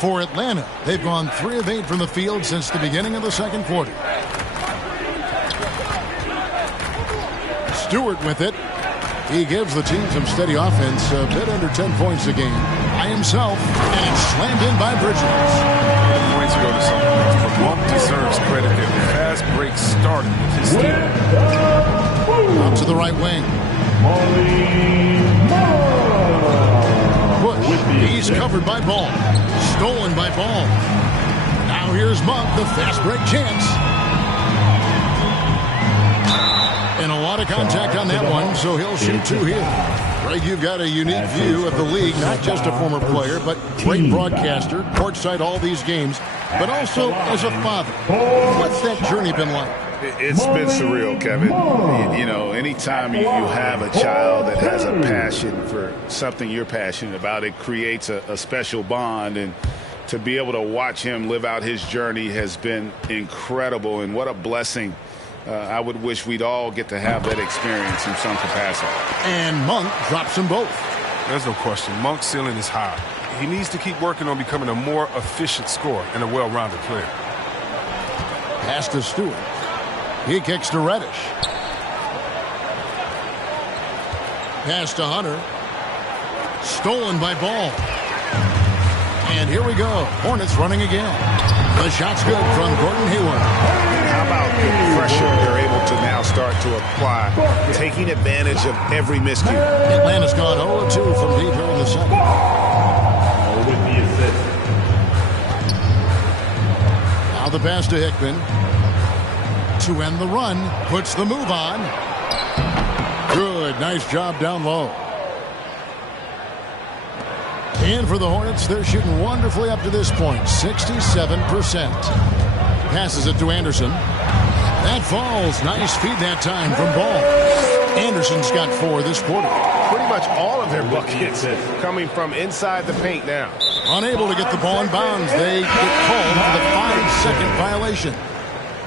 For Atlanta, they've gone 3 of 8 from the field since the beginning of the second quarter. Stewart with it. He gives the team some steady offense, a bit under 10 points a game by himself, and it's slammed in by Bridges. The points go to someone else, but Monk deserves credit there. The fast break started with his steal. Out to the right wing. Bush, he's covered by Ball. Stolen by Ball. Now here's Monk, the fast break chance. And a lot of contact on that one, so he'll shoot 2 here. Greg, you've got a unique view of the league, not just a former player, but great broadcaster, courtside all these games, but also as a father. What's that journey been like? It's been surreal, Kevin. You know, anytime you have a child that has a passion for something you're passionate about, it creates a special bond. And to be able to watch him live out his journey has been incredible. And what a blessing. I would wish we'd all get to have that experience in some capacity. And Monk drops them both. There's no question. Monk's ceiling is high. He needs to keep working on becoming a more efficient scorer and a well-rounded player. Pass to Stewart. He kicks to Reddish. Pass to Hunter. Stolen by Ball. And here we go. Hornets running again. The shot's good from Gordon Hayward. And how about the pressure they're able to now start to apply, taking advantage of every miscue. Atlanta's gone 0-2 from deep here in the second. With the assist. Now the pass to Hickman. To end the run. Puts the move on. Good. Nice job down low. And for the Hornets, they're shooting wonderfully up to this point. 67%. Passes it to Anderson. That falls. Nice feed that time from Ball. Anderson's got 4 this quarter. Pretty much all of their buckets coming from inside the paint now. Unable to get the ball in bounds. They get called for the 5-second violation.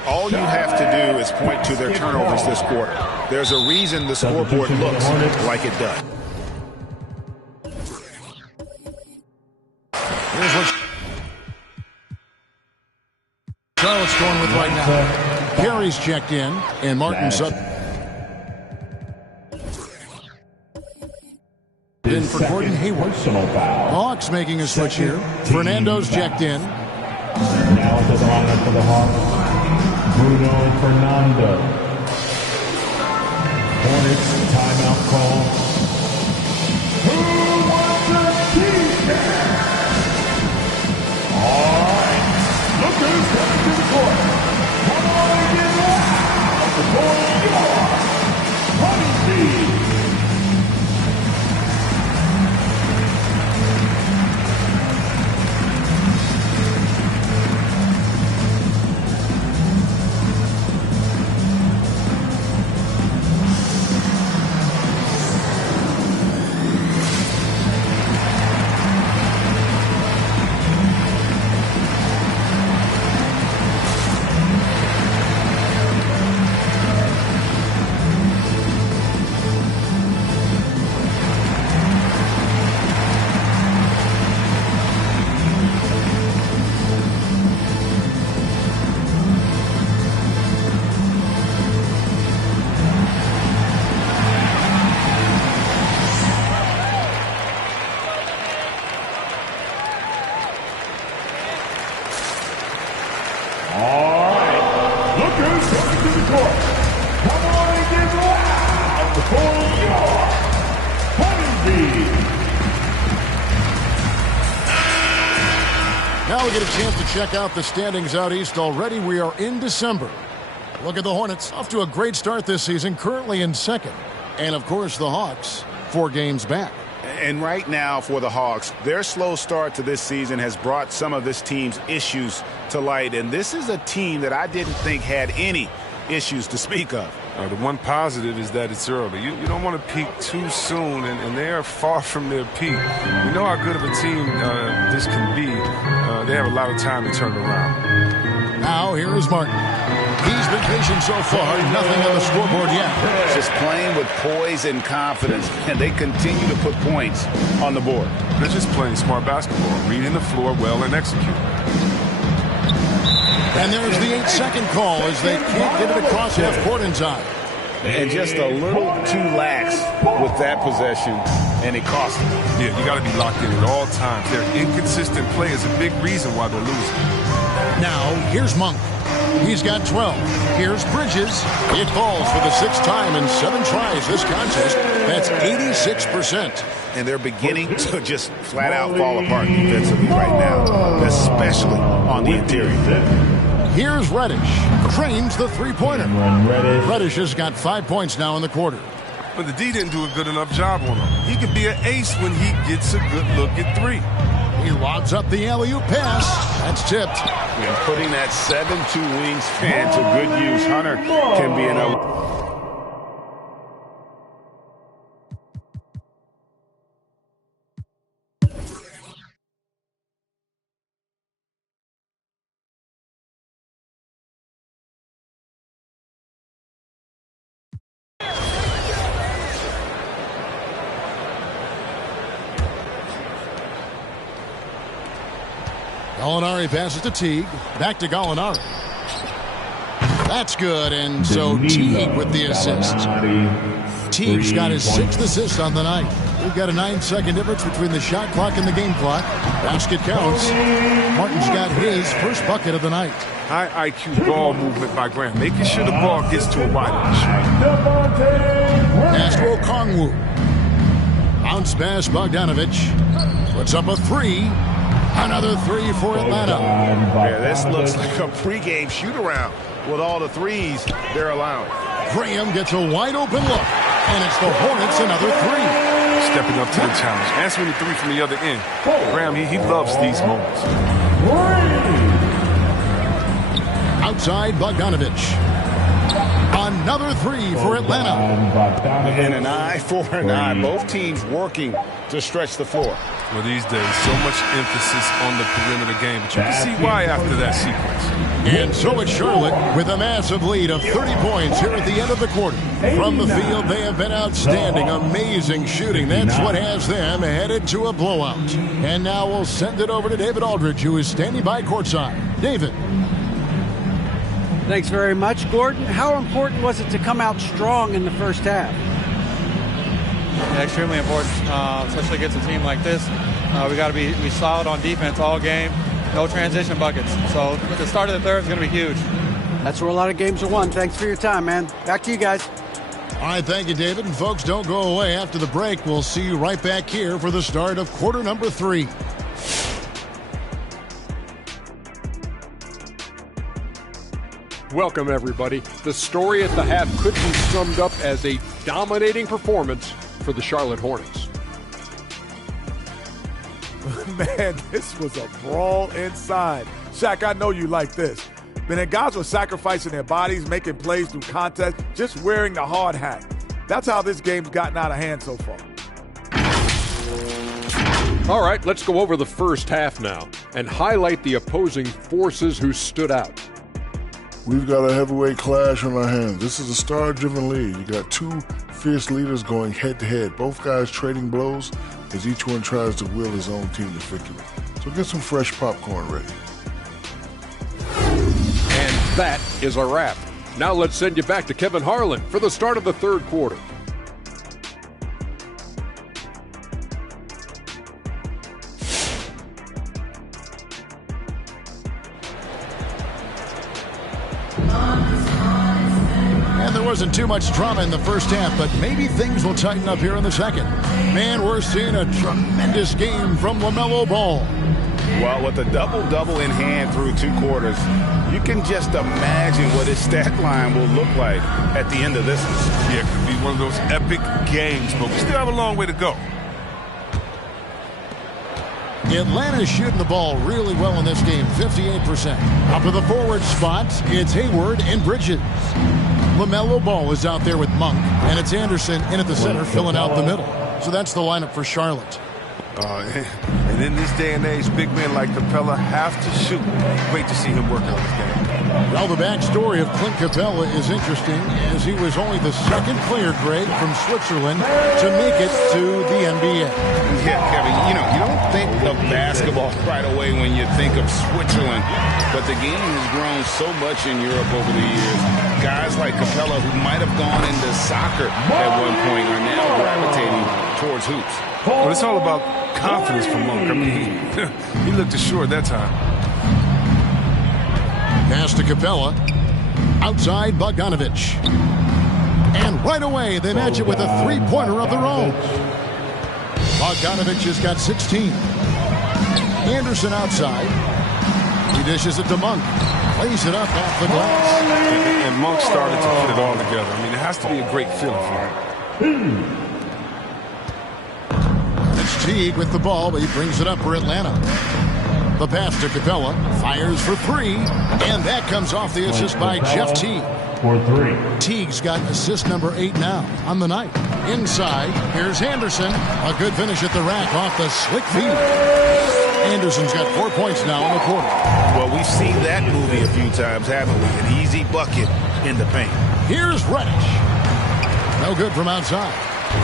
All you have to do is point to their turnovers this quarter. There's a reason the scoreboard looks like it does. Here's what Charlotte's going with right now. Carey's checked in, and Martin's up. In for Gordon Hayward. Hawks making a switch here. Fernando's checked in. Now to the lineup for the Hawks. Bruno Fernando. Hornets timeout call. Who wants a defense? All right. Look who's coming to the court. Come on and get loud. Before you are. Honeybee. Now we get a chance to check out the standings out east already. We are in December. Look at the Hornets. Off to a great start this season, currently in second. And, of course, the Hawks, 4 games back. And right now for the Hawks, their slow start to this season has brought some of this team's issues to light. And this is a team that I didn't think had any issues to speak of. The one positive is that it's early. You don't want to peak too soon, and they are far from their peak. You know how good of a team this can be. They have a lot of time to turn around. Now here is Martin. He's been patient so far. Nothing on the scoreboard yet. Just playing with poise and confidence, and they continue to put points on the board. They're just playing smart basketball, reading the floor well and executing. And there's the 8-second call as they can't get it across half court in time. And just a little too lax with that possession, and it cost them. Yeah, you got to be locked in at all times. Their inconsistent play is a big reason why they're losing. Now, here's Monk. He's got 12. Here's Bridges. It falls for the 6th time in 7 tries this contest. That's 86%. And they're beginning to just flat out fall apart defensively right now, especially on the interior. Here's Reddish. Trains the three-pointer. Reddish has got 5 points now in the quarter. But the D didn't do a good enough job on him. He can be an ace when he gets a good look at 3. He lobs up the alley-oop pass. That's tipped. And putting that 7'2" wingspan to good use, Hunter can be an Gallinari passes to Teague. Back to Gallinari. That's good, and so Teague with the assist. Teague's got his 6th assist on the night. We've got a 9-second difference between the shot clock and the game clock. Basket counts. Martin's got his first bucket of the night. High IQ ball movement by Graham, making sure the ball gets to a wide open Pass to Okongwu. Bounce pass, Bogdanovich. Puts up a 3. Another 3 for Atlanta. Yeah, this looks like a pregame shoot-around with all the threes they're allowing. Graham gets a wide-open look, and it's the Hornets another 3. Stepping up to the challenge. Answering the 3 from the other end. Graham, he loves these moments. Outside, Bogdanovich. Another 3 for Atlanta. And an eye for an eye. Both teams working to stretch the floor. Well, these days, so much emphasis on the perimeter game, but you can see why after that sequence. And so it's Charlotte with a massive lead of 30 points here at the end of the quarter. From the field, they have been outstanding, amazing shooting. That's what has them headed to a blowout. And now we'll send it over to David Aldridge, who is standing by courtside. David. Thanks very much, Gordon. How important was it to come out strong in the first half? Yeah, extremely important, especially against a team like this. We got to be solid on defense all game. No transition buckets. So the start of the third is going to be huge. That's where a lot of games are won. Thanks for your time, man. Back to you guys. All right, thank you, David. And folks, don't go away. After the break, we'll see you right back here for the start of quarter number 3. Welcome, everybody. The story at the half could be summed up as a dominating performance for the Charlotte Hornets. Man, this was a brawl inside. Shaq, I know you like this. Man, guys were sacrificing their bodies, making plays through contest, just wearing the hard hat. That's how this game's gotten out of hand so far. All right, let's go over the first half now and highlight the opposing forces who stood out. We've got a heavyweight clash on our hands. This is a star-driven league. You got 2 fierce leaders going head-to-head. Both guys trading blows as each one tries to will his own team to victory. So get some fresh popcorn ready. And that is a wrap. Now let's send you back to Kevin Harlan for the start of the third quarter. Wasn't too much drama in the first half, but maybe things will tighten up here in the second. Man, we're seeing a tremendous game from LaMelo Ball. Well, with a double-double in hand through 2 quarters, you can just imagine what his stat line will look like at the end of this one. Yeah, it could be one of those epic games, but we still have a long way to go. Atlanta is shooting the ball really well in this game, 58%. Up to the forward spot, it's Hayward and Bridges. LaMelo Ball is out there with Monk, and it's Anderson in at the center filling out the middle. So that's the lineup for Charlotte. And in this day and age, big men like Capella have to shoot. Great to see him working on this game. Well, the backstory of Clint Capella is interesting, as he was only the second player, Greg, from Switzerland to make it to the NBA. Yeah, Kevin, you don't think of basketball right away when you think of Switzerland, but the game has grown so much in Europe over the years. Guys like Capella, who might have gone into soccer at one point, are now gravitating towards hoops. Well, it's all about confidence for Monk. I mean, he looked assured that time. Pass to Capella. Outside, Bogdanovich. And right away, they match it with a three-pointer of their own. Bogdanovich has got 16. Anderson outside. He dishes it to Monk. Plays it up off the glass. And Monk started to put it all together. I mean, it has to be a great feeling for him. It's Teague with the ball, but he brings it up for Atlanta. The pass to Capella. Fires for 3. And that comes off the assist by Jeff Teague. For 3. Teague's got assist number 8 now on the night. Inside, here's Anderson. A good finish at the rack off the slick feed. Anderson's got 4 points now in the quarter. Well, we've seen that movie a few times, haven't we? An easy bucket in the paint. Here's Reddish. No good from outside.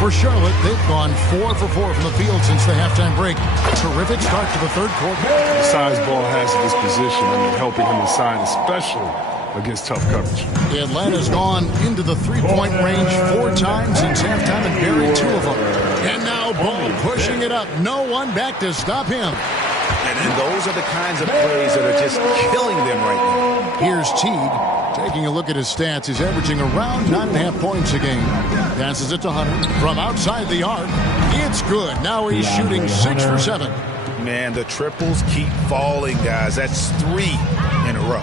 For Charlotte, they've gone 4 for 4 from the field since the halftime break. Terrific start to the third quarter. The size ball has this position, helping him inside, especially against tough coverage. Atlanta's gone into the three-point range 4 times since halftime and buried 2 of them. And now Ball pushing it up. No one back to stop him. And those are the kinds of plays that are just killing them right now. Here's Teague. Taking a look at his stats, he's averaging around 9.5 points a game. Passes it to Hunter from outside the arc. It's good. Now he's shooting 6 for 7. Man, the triples keep falling, guys. That's 3 in a row.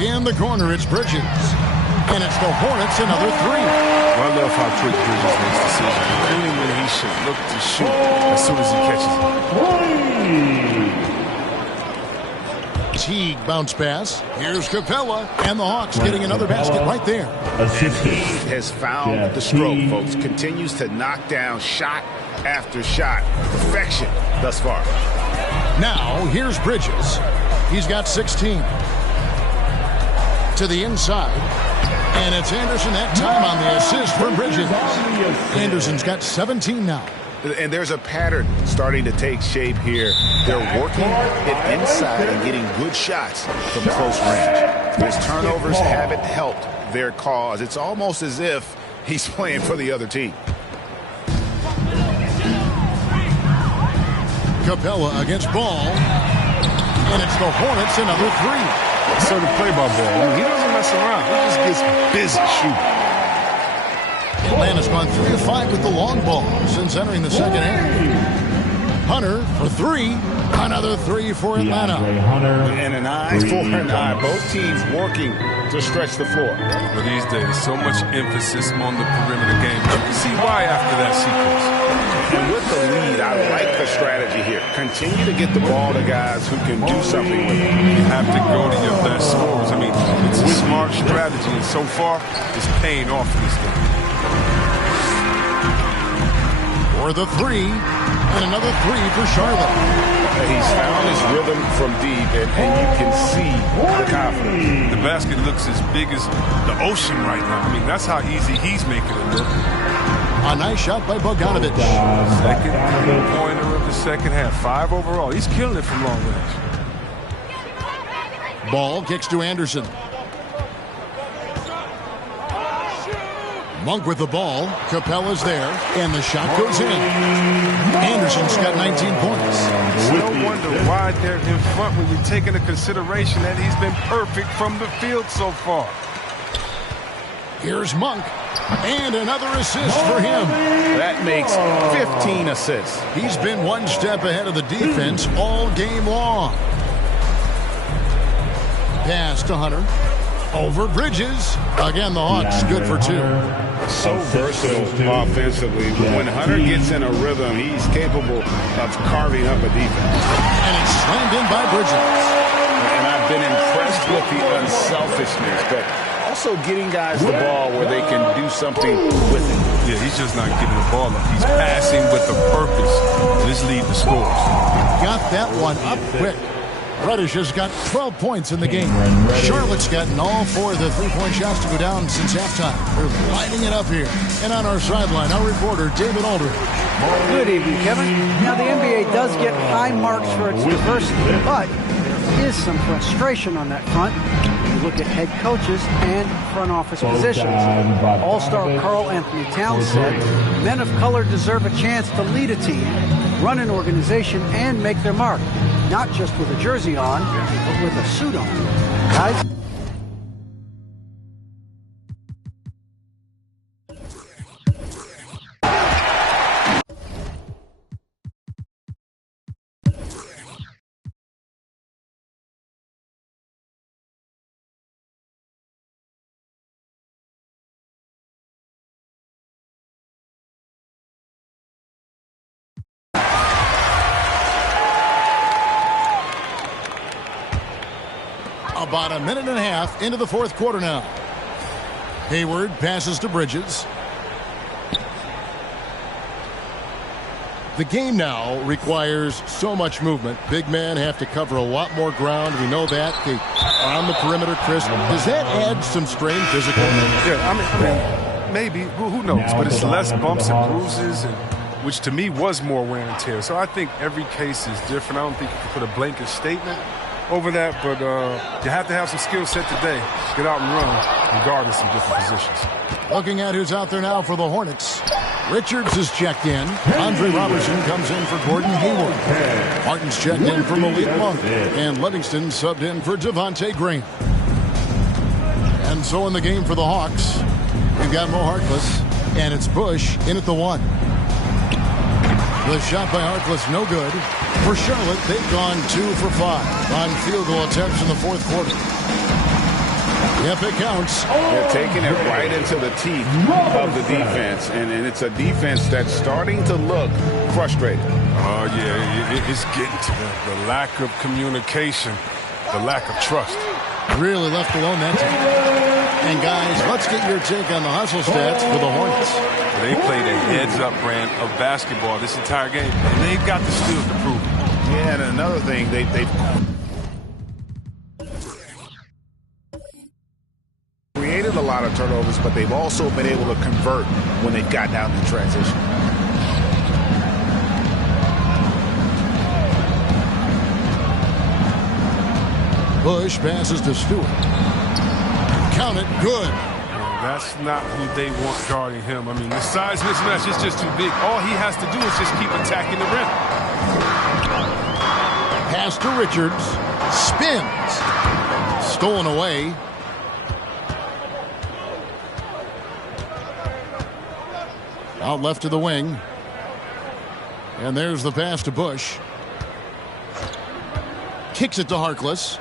In the corner, it's Bridges. And it's the Hornets, another 3. Well, I love how quick Bridges makes decisions, including when he should look to shoot as soon as he catches it. Teague bounce pass. Here's Capella. And the Hawks getting another basket right there. And he has found the stroke, folks. Continues to knock down shot after shot. Perfection thus far. Now, here's Bridges. He's got 16. To the inside. And it's Anderson that time on the assist from Bridges. Anderson's got 17 now. And there's a pattern starting to take shape here. They're working it inside and getting good shots from close range. His turnovers haven't helped their cause. It's almost as if he's playing for the other team. Capella against Ball. And it's the Hornets, another 3. So to play by Ball, I mean, he doesn't mess around. He just gets busy shooting. Atlanta's gone 3 of 5 with the long ball since entering the second half. Hunter for 3. Another 3 for Atlanta. And an eye for an eye. Both teams working to stretch the floor. But these days, so much emphasis on the perimeter game. You can see why after that sequence. And with the lead, I like the strategy here. Continue to get the ball to guys who can do something with it. You have to go to your best scorers. I mean, it's a smart strategy, and so far, it's paying off in this game. For the 3, and another 3 for Charlotte. He's found his rhythm from deep, and you can see the confidence. The basket looks as big as the ocean right now. I mean, that's how easy he's making it look. A nice shot by Bogdanovic. Second three-pointer of the second half. 5 overall. He's killing it from long range. Ball kicks to Anderson. Monk with the ball. Capella's there, and the shot goes in. Anderson's got 19 points. No wonder why they're in front when you take into consideration that he's been perfect from the field so far. Here's Monk, and another assist for him. That makes 15 assists. He's been one step ahead of the defense all game long. Pass to Hunter. Over Bridges. Again, the Hawks good for 2. So versatile offensively. When Hunter gets in a rhythm, he's capable of carving up a defense. And it's slammed in by Bridges. And I've been impressed with the unselfishness, but also getting guys the ball where they can do something with it. Yeah, he's just not giving the ball up. He's passing with a purpose. And this lead to scores. Got that one up quick. Reddish has got 12 points in the game. Charlotte's gotten all 4 of the three-point shots to go down since halftime. They're lighting it up here. And on our sideline, our reporter, David Aldridge. Good evening, Kevin. Now, the NBA does get high marks for its diversity, but there is some frustration on that front. You look at head coaches and front office positions. All-star Karl Anthony Towns said, men of color deserve a chance to lead a team, run an organization, and make their mark. Not just with a jersey on, but with a suit on. Guys? About a minute and a half into the fourth quarter now. Hayward passes to Bridges. The game now requires so much movement. Big men have to cover a lot more ground. We know that. They are on the perimeter, Chris. Does that add some strain physically? Yeah, I mean, maybe. Who knows? But it's less bumps and bruises, which to me was more wear and tear. So I think every case is different. I don't think you can put a blanket statement. over that, but you have to have some skill set today. Get out and run, regardless of different positions. Looking at who's out there now for the Hornets. Richards is checked in. Andre Robertson comes in for Gordon Hayward. Martin's checked in for Malik Monk. And Livingston subbed in for Devontae Graham. And so in the game for the Hawks, we've got Mo Harkless, and it's Bush in at the 1. The shot by Harkless, no good. For Charlotte, they've gone 2 for 5 on field goal attempts in the fourth quarter. If it counts. They're taking it right into the teeth of the defense, and it's a defense that's starting to look frustrated. Oh, yeah, it's getting to the lack of communication, the lack of trust. Really left alone that time. And, guys, let's get your take on the hustle stats for the Hornets. They played a heads-up brand of basketball this entire game, and they've got the skills to prove it. Yeah, and another thing, they've created a lot of turnovers, but they've also been able to convert when they've gotten out in transition. Bush passes to Stewart. Count it, good. That's not who they want guarding him. I mean, the size mismatch is just too big. All he has to do is just keep attacking the rim. Pass to Richards. Spins. Stolen away. Out left to the wing. And there's the pass to Bush. Kicks it to Harkless.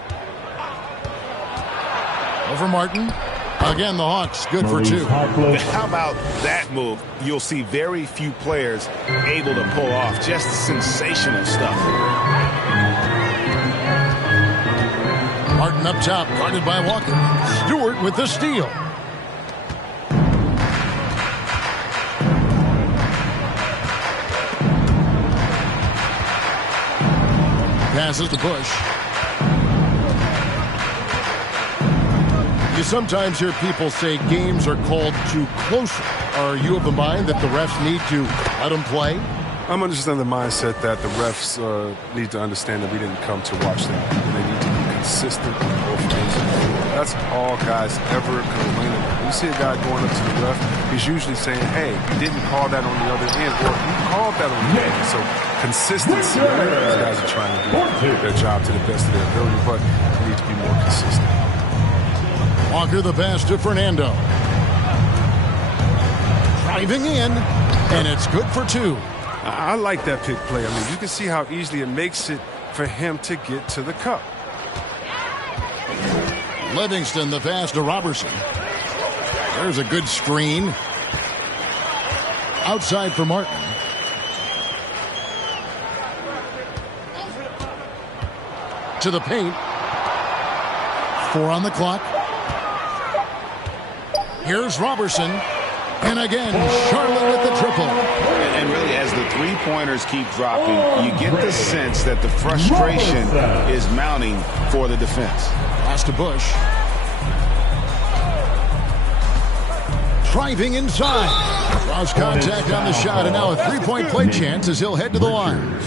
Over Martin. Again, the Hawks good for 2. How about that move? You'll see very few players able to pull off just sensational stuff. Martin up top, guarded by Walker. Stewart with the steal. Passes to Bush. You sometimes hear people say games are called too close. Are you of the mind that the refs need to let them play? I'm understanding the mindset that the refs need to understand that we didn't come to watch them. They need to be consistent on both ends. That's all guys ever complain about. When you see a guy going up to the ref, he's usually saying, hey, you didn't call that on the other end, or you called that on the other end. So consistency, these guys are trying to do their job to the best of their ability, but they need to be more consistent. Walker the pass to Fernando. Driving in, and it's good for 2. I like that pick play. I mean, you can see how easily it makes it for him to get to the cup. Livingston the pass to Robertson. There's a good screen. Outside for Martin. To the paint. 4 on the clock. Here's Robertson. And again, Charlotte with the triple. And really, as the three-pointers keep dropping, you get the sense that the frustration is mounting for the defense. Pass to Bush. Driving inside. Cross contact on the shot, and now a three-point play chance as he'll head to the line.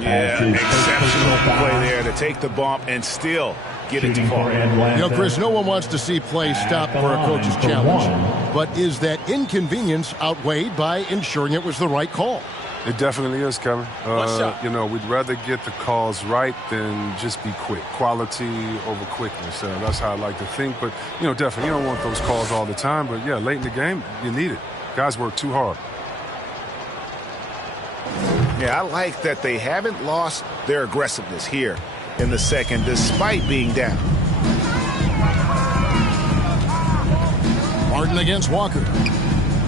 Yeah, exceptional play there to take the bump and still get it to fall. You know, Chris, no one wants to see play stop for a coach's challenge. But is that inconvenience outweighed by ensuring it was the right call? It definitely is, Kevin. You know, we'd rather get the calls right than just be quick. Quality over quickness. That's how I like to think. But, you know, definitely, you don't want those calls all the time. But, yeah, late in the game, you need it. Guys work too hard. Yeah, I like that they haven't lost their aggressiveness here in the second, despite being down. Martin against Walker.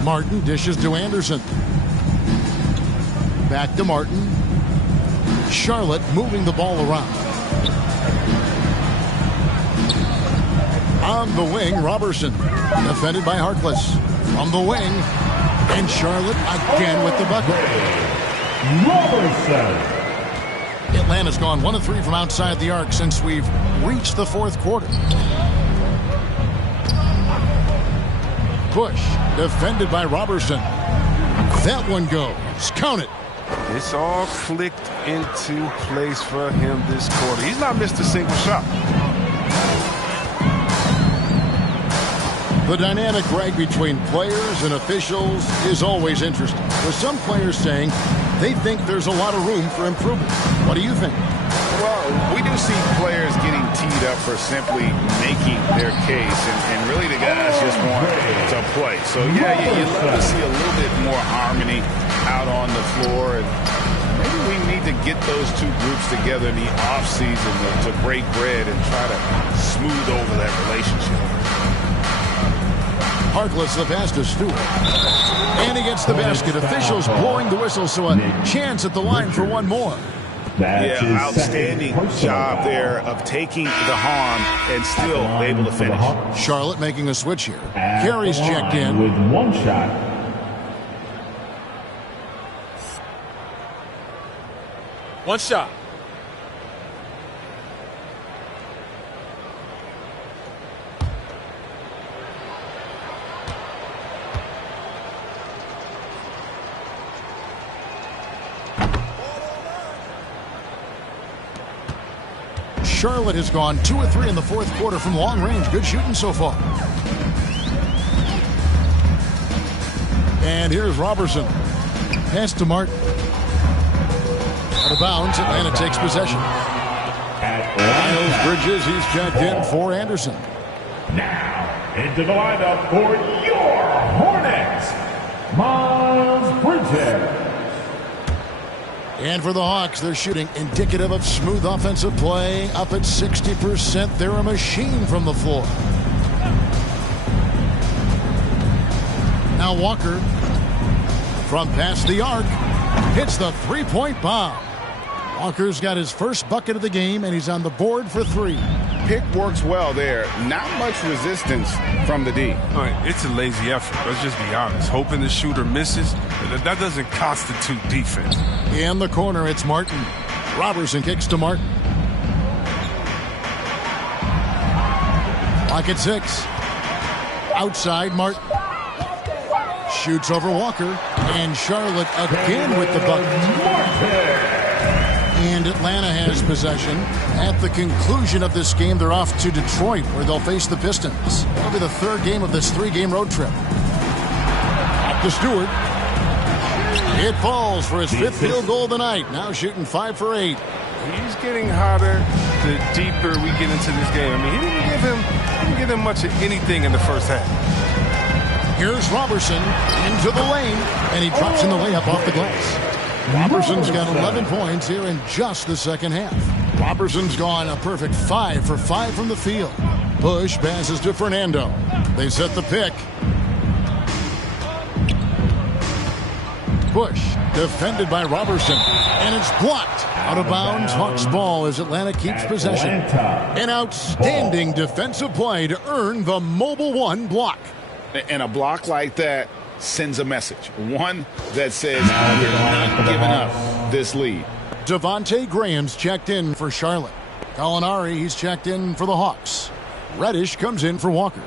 Martin dishes to Anderson. Back to Martin. Charlotte moving the ball around. On the wing, Robertson. Defended by Harkless. From the wing. And Charlotte again with the bucket. Robertson. Atlanta's gone 1 of 3 from outside the arc since we've reached the fourth quarter. Bush defended by Robertson. That one goes. Count it. It's all clicked into place for him this quarter. He's not missed a single shot. The dynamic right between players and officials is always interesting, with some players saying they think there's a lot of room for improvement. What do you think? Well, we do see players getting teed up for simply making their case, and really the guys just want to play. So, yeah, you'd love to see a little bit more harmony out on the floor, and maybe we need to get those two groups together in the offseason to break bread and try to smooth over that relationship. Harkless the pass to Stewart. And he gets the basket. Officials blowing the whistle, so a chance at the line for one more. Yeah, outstanding job there of taking the harm and still able to finish. Charlotte making a switch here. Carey's checked in. With one shot. One shot. Charlotte has gone 2 of 3 in the fourth quarter from long range. Good shooting so far. And here's Robertson. Pass to Martin. Out of bounds, Atlanta takes possession. Miles Bridges, he's checked in for Anderson. Now, into the lineup for your Hornets, Miles Bridges. And for the Hawks, they're shooting indicative of smooth offensive play. Up at 60%. They're a machine from the floor. Now Walker from past the arc hits the three-point bomb. Walker's got his first bucket of the game, and he's on the board for 3. Pick works well there. Not much resistance from the D. All right, it's a lazy effort. Let's just be honest. Hoping the shooter misses, that doesn't constitute defense. In the corner, it's Martin. Robertson kicks to Martin. Clock at 6. Outside, Martin. Shoots over Walker. And Charlotte again with the bucket. And Atlanta has possession. At the conclusion of this game, they're off to Detroit, where they'll face the Pistons. That'll be the third game of this 3-game road trip. Back to Stewart. It falls for his 5th field goal of the night. Now shooting 5 for 8. He's getting hotter the deeper we get into this game. I mean, he didn't give him much of anything in the first half. Here's Robertson into the lane, and he drops in the layup off the glass. Robertson's got 11 points here in just the second half. Robertson's gone a perfect 5 for 5 from the field. Push passes to Fernando. They set the pick. Push defended by Robertson, and it's blocked. Out of bounds, Hawks ball as Atlanta keeps possession. An outstanding defensive play to earn the Mobile One block. And a block like that sends a message. One that says, we're not giving up this lead. Devontae Graham's checked in for Charlotte. Gallinari, he's checked in for the Hawks. Reddish comes in for Walker.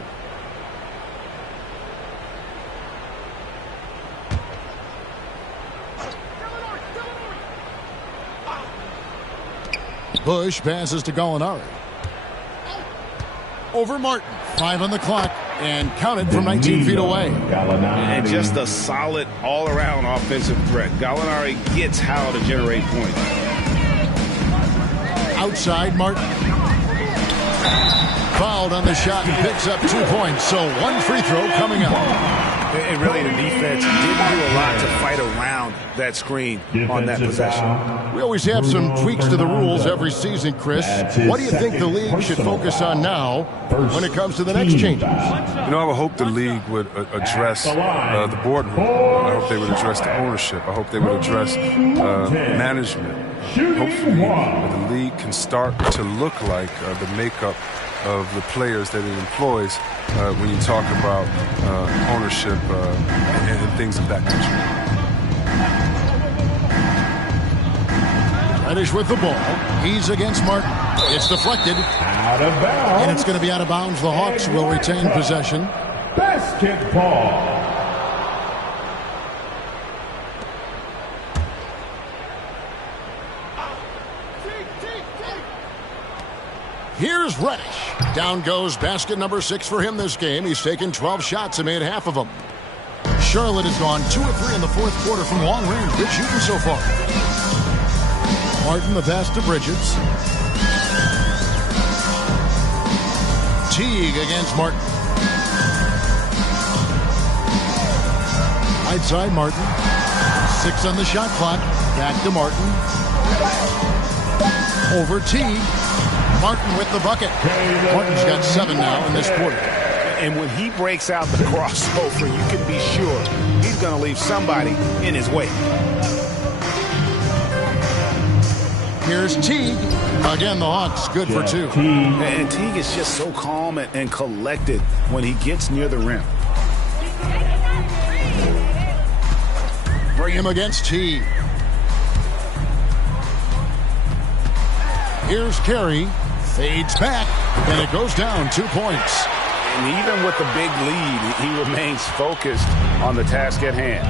Bush passes to Gallinari. Over Martin. 5 on the clock. And counted from 19 feet away. And just a solid all-around offensive threat. Gallinari gets how to generate points. Outside, Martin. Fouled on the shot and picks up 2 points. So 1 free throw coming up. And really, the defense didn't do a lot to fight around that screen on that possession. We always have some tweaks to the rules every season, Chris. What do you think the league should focus on now when it comes to the next changes? You know, I would hope the league would address the boardroom. I hope they would address the ownership. I hope they would address management. Hopefully, the league can start to look like the makeup of the players that it employs when you talk about ownership and things of that nature. Reddish with the ball. He's against Martin. It's deflected. Out of bounds. And it's going to be out of bounds. The Hawks will retain possession. Basketball. Here's Reddish. Down goes basket number 6 for him this game. He's taken 12 shots and made half of them. Charlotte has gone 2 of 3 in the fourth quarter from long range. Good shooting so far. Martin the pass to Bridges. Teague against Martin. Right side, Martin. 6 on the shot clock. Back to Martin. Over Teague. Martin with the bucket. Martin's got 7 now in this quarter. And when he breaks out the crossover, you can be sure he's going to leave somebody in his way. Here's Teague. Again, the Hawks good for 2. And Teague is just so calm and collected when he gets near the rim. Bring him against Teague. Here's Carey. Fades back, and it goes down 2 points. And even with the big lead, he remains focused on the task at hand.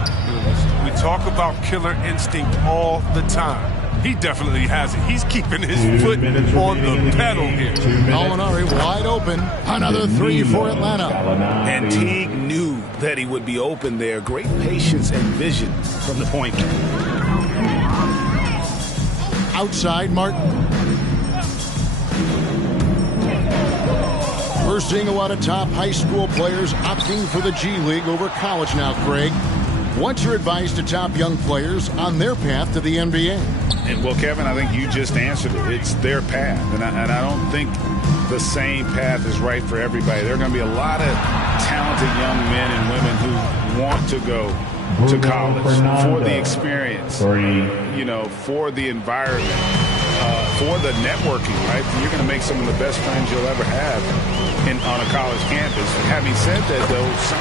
We talk about killer instinct all the time. He definitely has it. He's keeping his foot on the pedal here. Gallinari wide open. Another 3 for Atlanta. And Teague knew that he would be open there. Great patience and vision from the point. Outside, Martin. We're seeing a lot of top high school players opting for the G League over college now, Craig. What's your advice to top young players on their path to the NBA? And well, Kevin, I think you just answered it. It's their path. And I don't think the same path is right for everybody. There are going to be a lot of talented young men and women who want to go to college for the experience, you know, for the environment, for the networking, right? You're going to make some of the best friends you'll ever have on a college campus. Having said that, though, some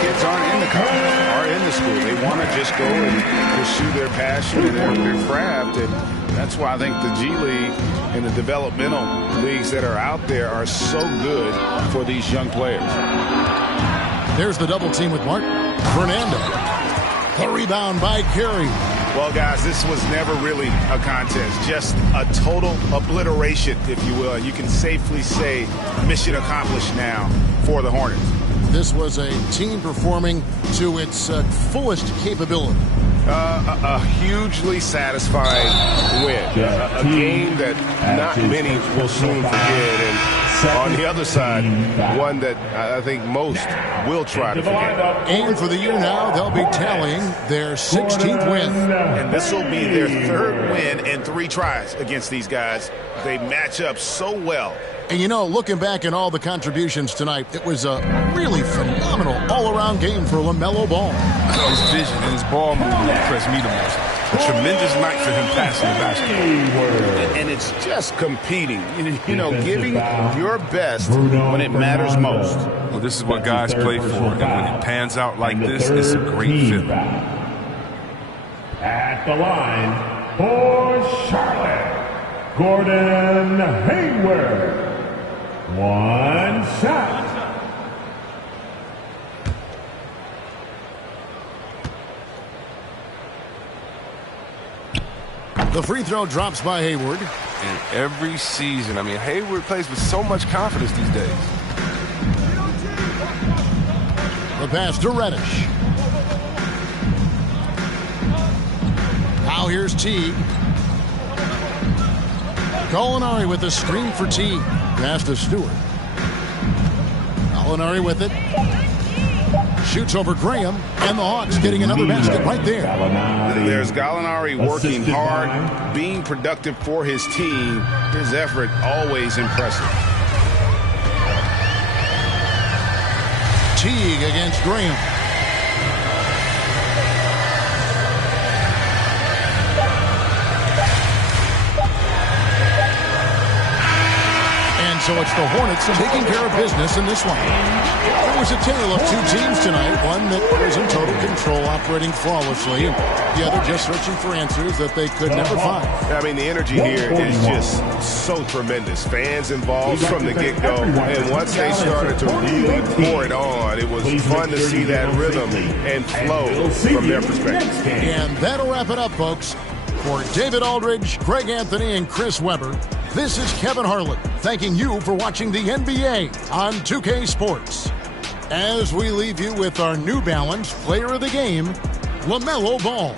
kids aren't in the college, are in the school. They want to just go and pursue their passion and their craft, and that's why I think the G League and the developmental leagues that are out there are so good for these young players. There's the double team with Martin. Fernando. The rebound by Carey. Well, guys, this was never really a contest, just a total obliteration, if you will. You can safely say mission accomplished now for the Hornets. This was a team performing to its fullest capability. A hugely satisfying win. A game that not many will soon forget. And on the other side, one that I think most will try to forget. And for the year now, they'll be tallying their 16th win. And this will be their 3rd win in 3 tries against these guys. They match up so well. And, you know, looking back at all the contributions tonight, it was a really phenomenal all-around game for LaMelo Ball. His vision and his ball movement impressed me the most. A tremendous night for him passing the basketball. And it's just competing, you know, giving your best when it matters most. Well, this is what guys play for. And when it pans out like this, it's a great feeling. At the line for Charlotte, Gordon Hayward. 1 shot. The free throw drops by Hayward. And every season, I mean, Hayward plays with so much confidence these days. The pass to Reddish. Now here's Teague. Gallinari with the screen for Teague. Pass to Stewart. Gallinari with it. Shoots over Graham, and the Hawks getting another basket right there. There's Gallinari working hard, being productive for his team. His effort always impressive. Teague against Graham. So it's the Hornets taking care of business in this one. It was a tale of 2 teams tonight. One that was in total control, operating flawlessly, and the other just searching for answers that they could never find. I mean, the energy here is just so tremendous. Fans involved from the get-go, and once they started to really pour it on, it was fun to see that rhythm and flow from their perspective. And that'll wrap it up, folks. For David Aldridge, Greg Anthony, and Chris Webber, this is Kevin Harlan. thanking you for watching the NBA on 2K Sports. As we leave you with our New Balance Player of the Game, LaMelo Ball.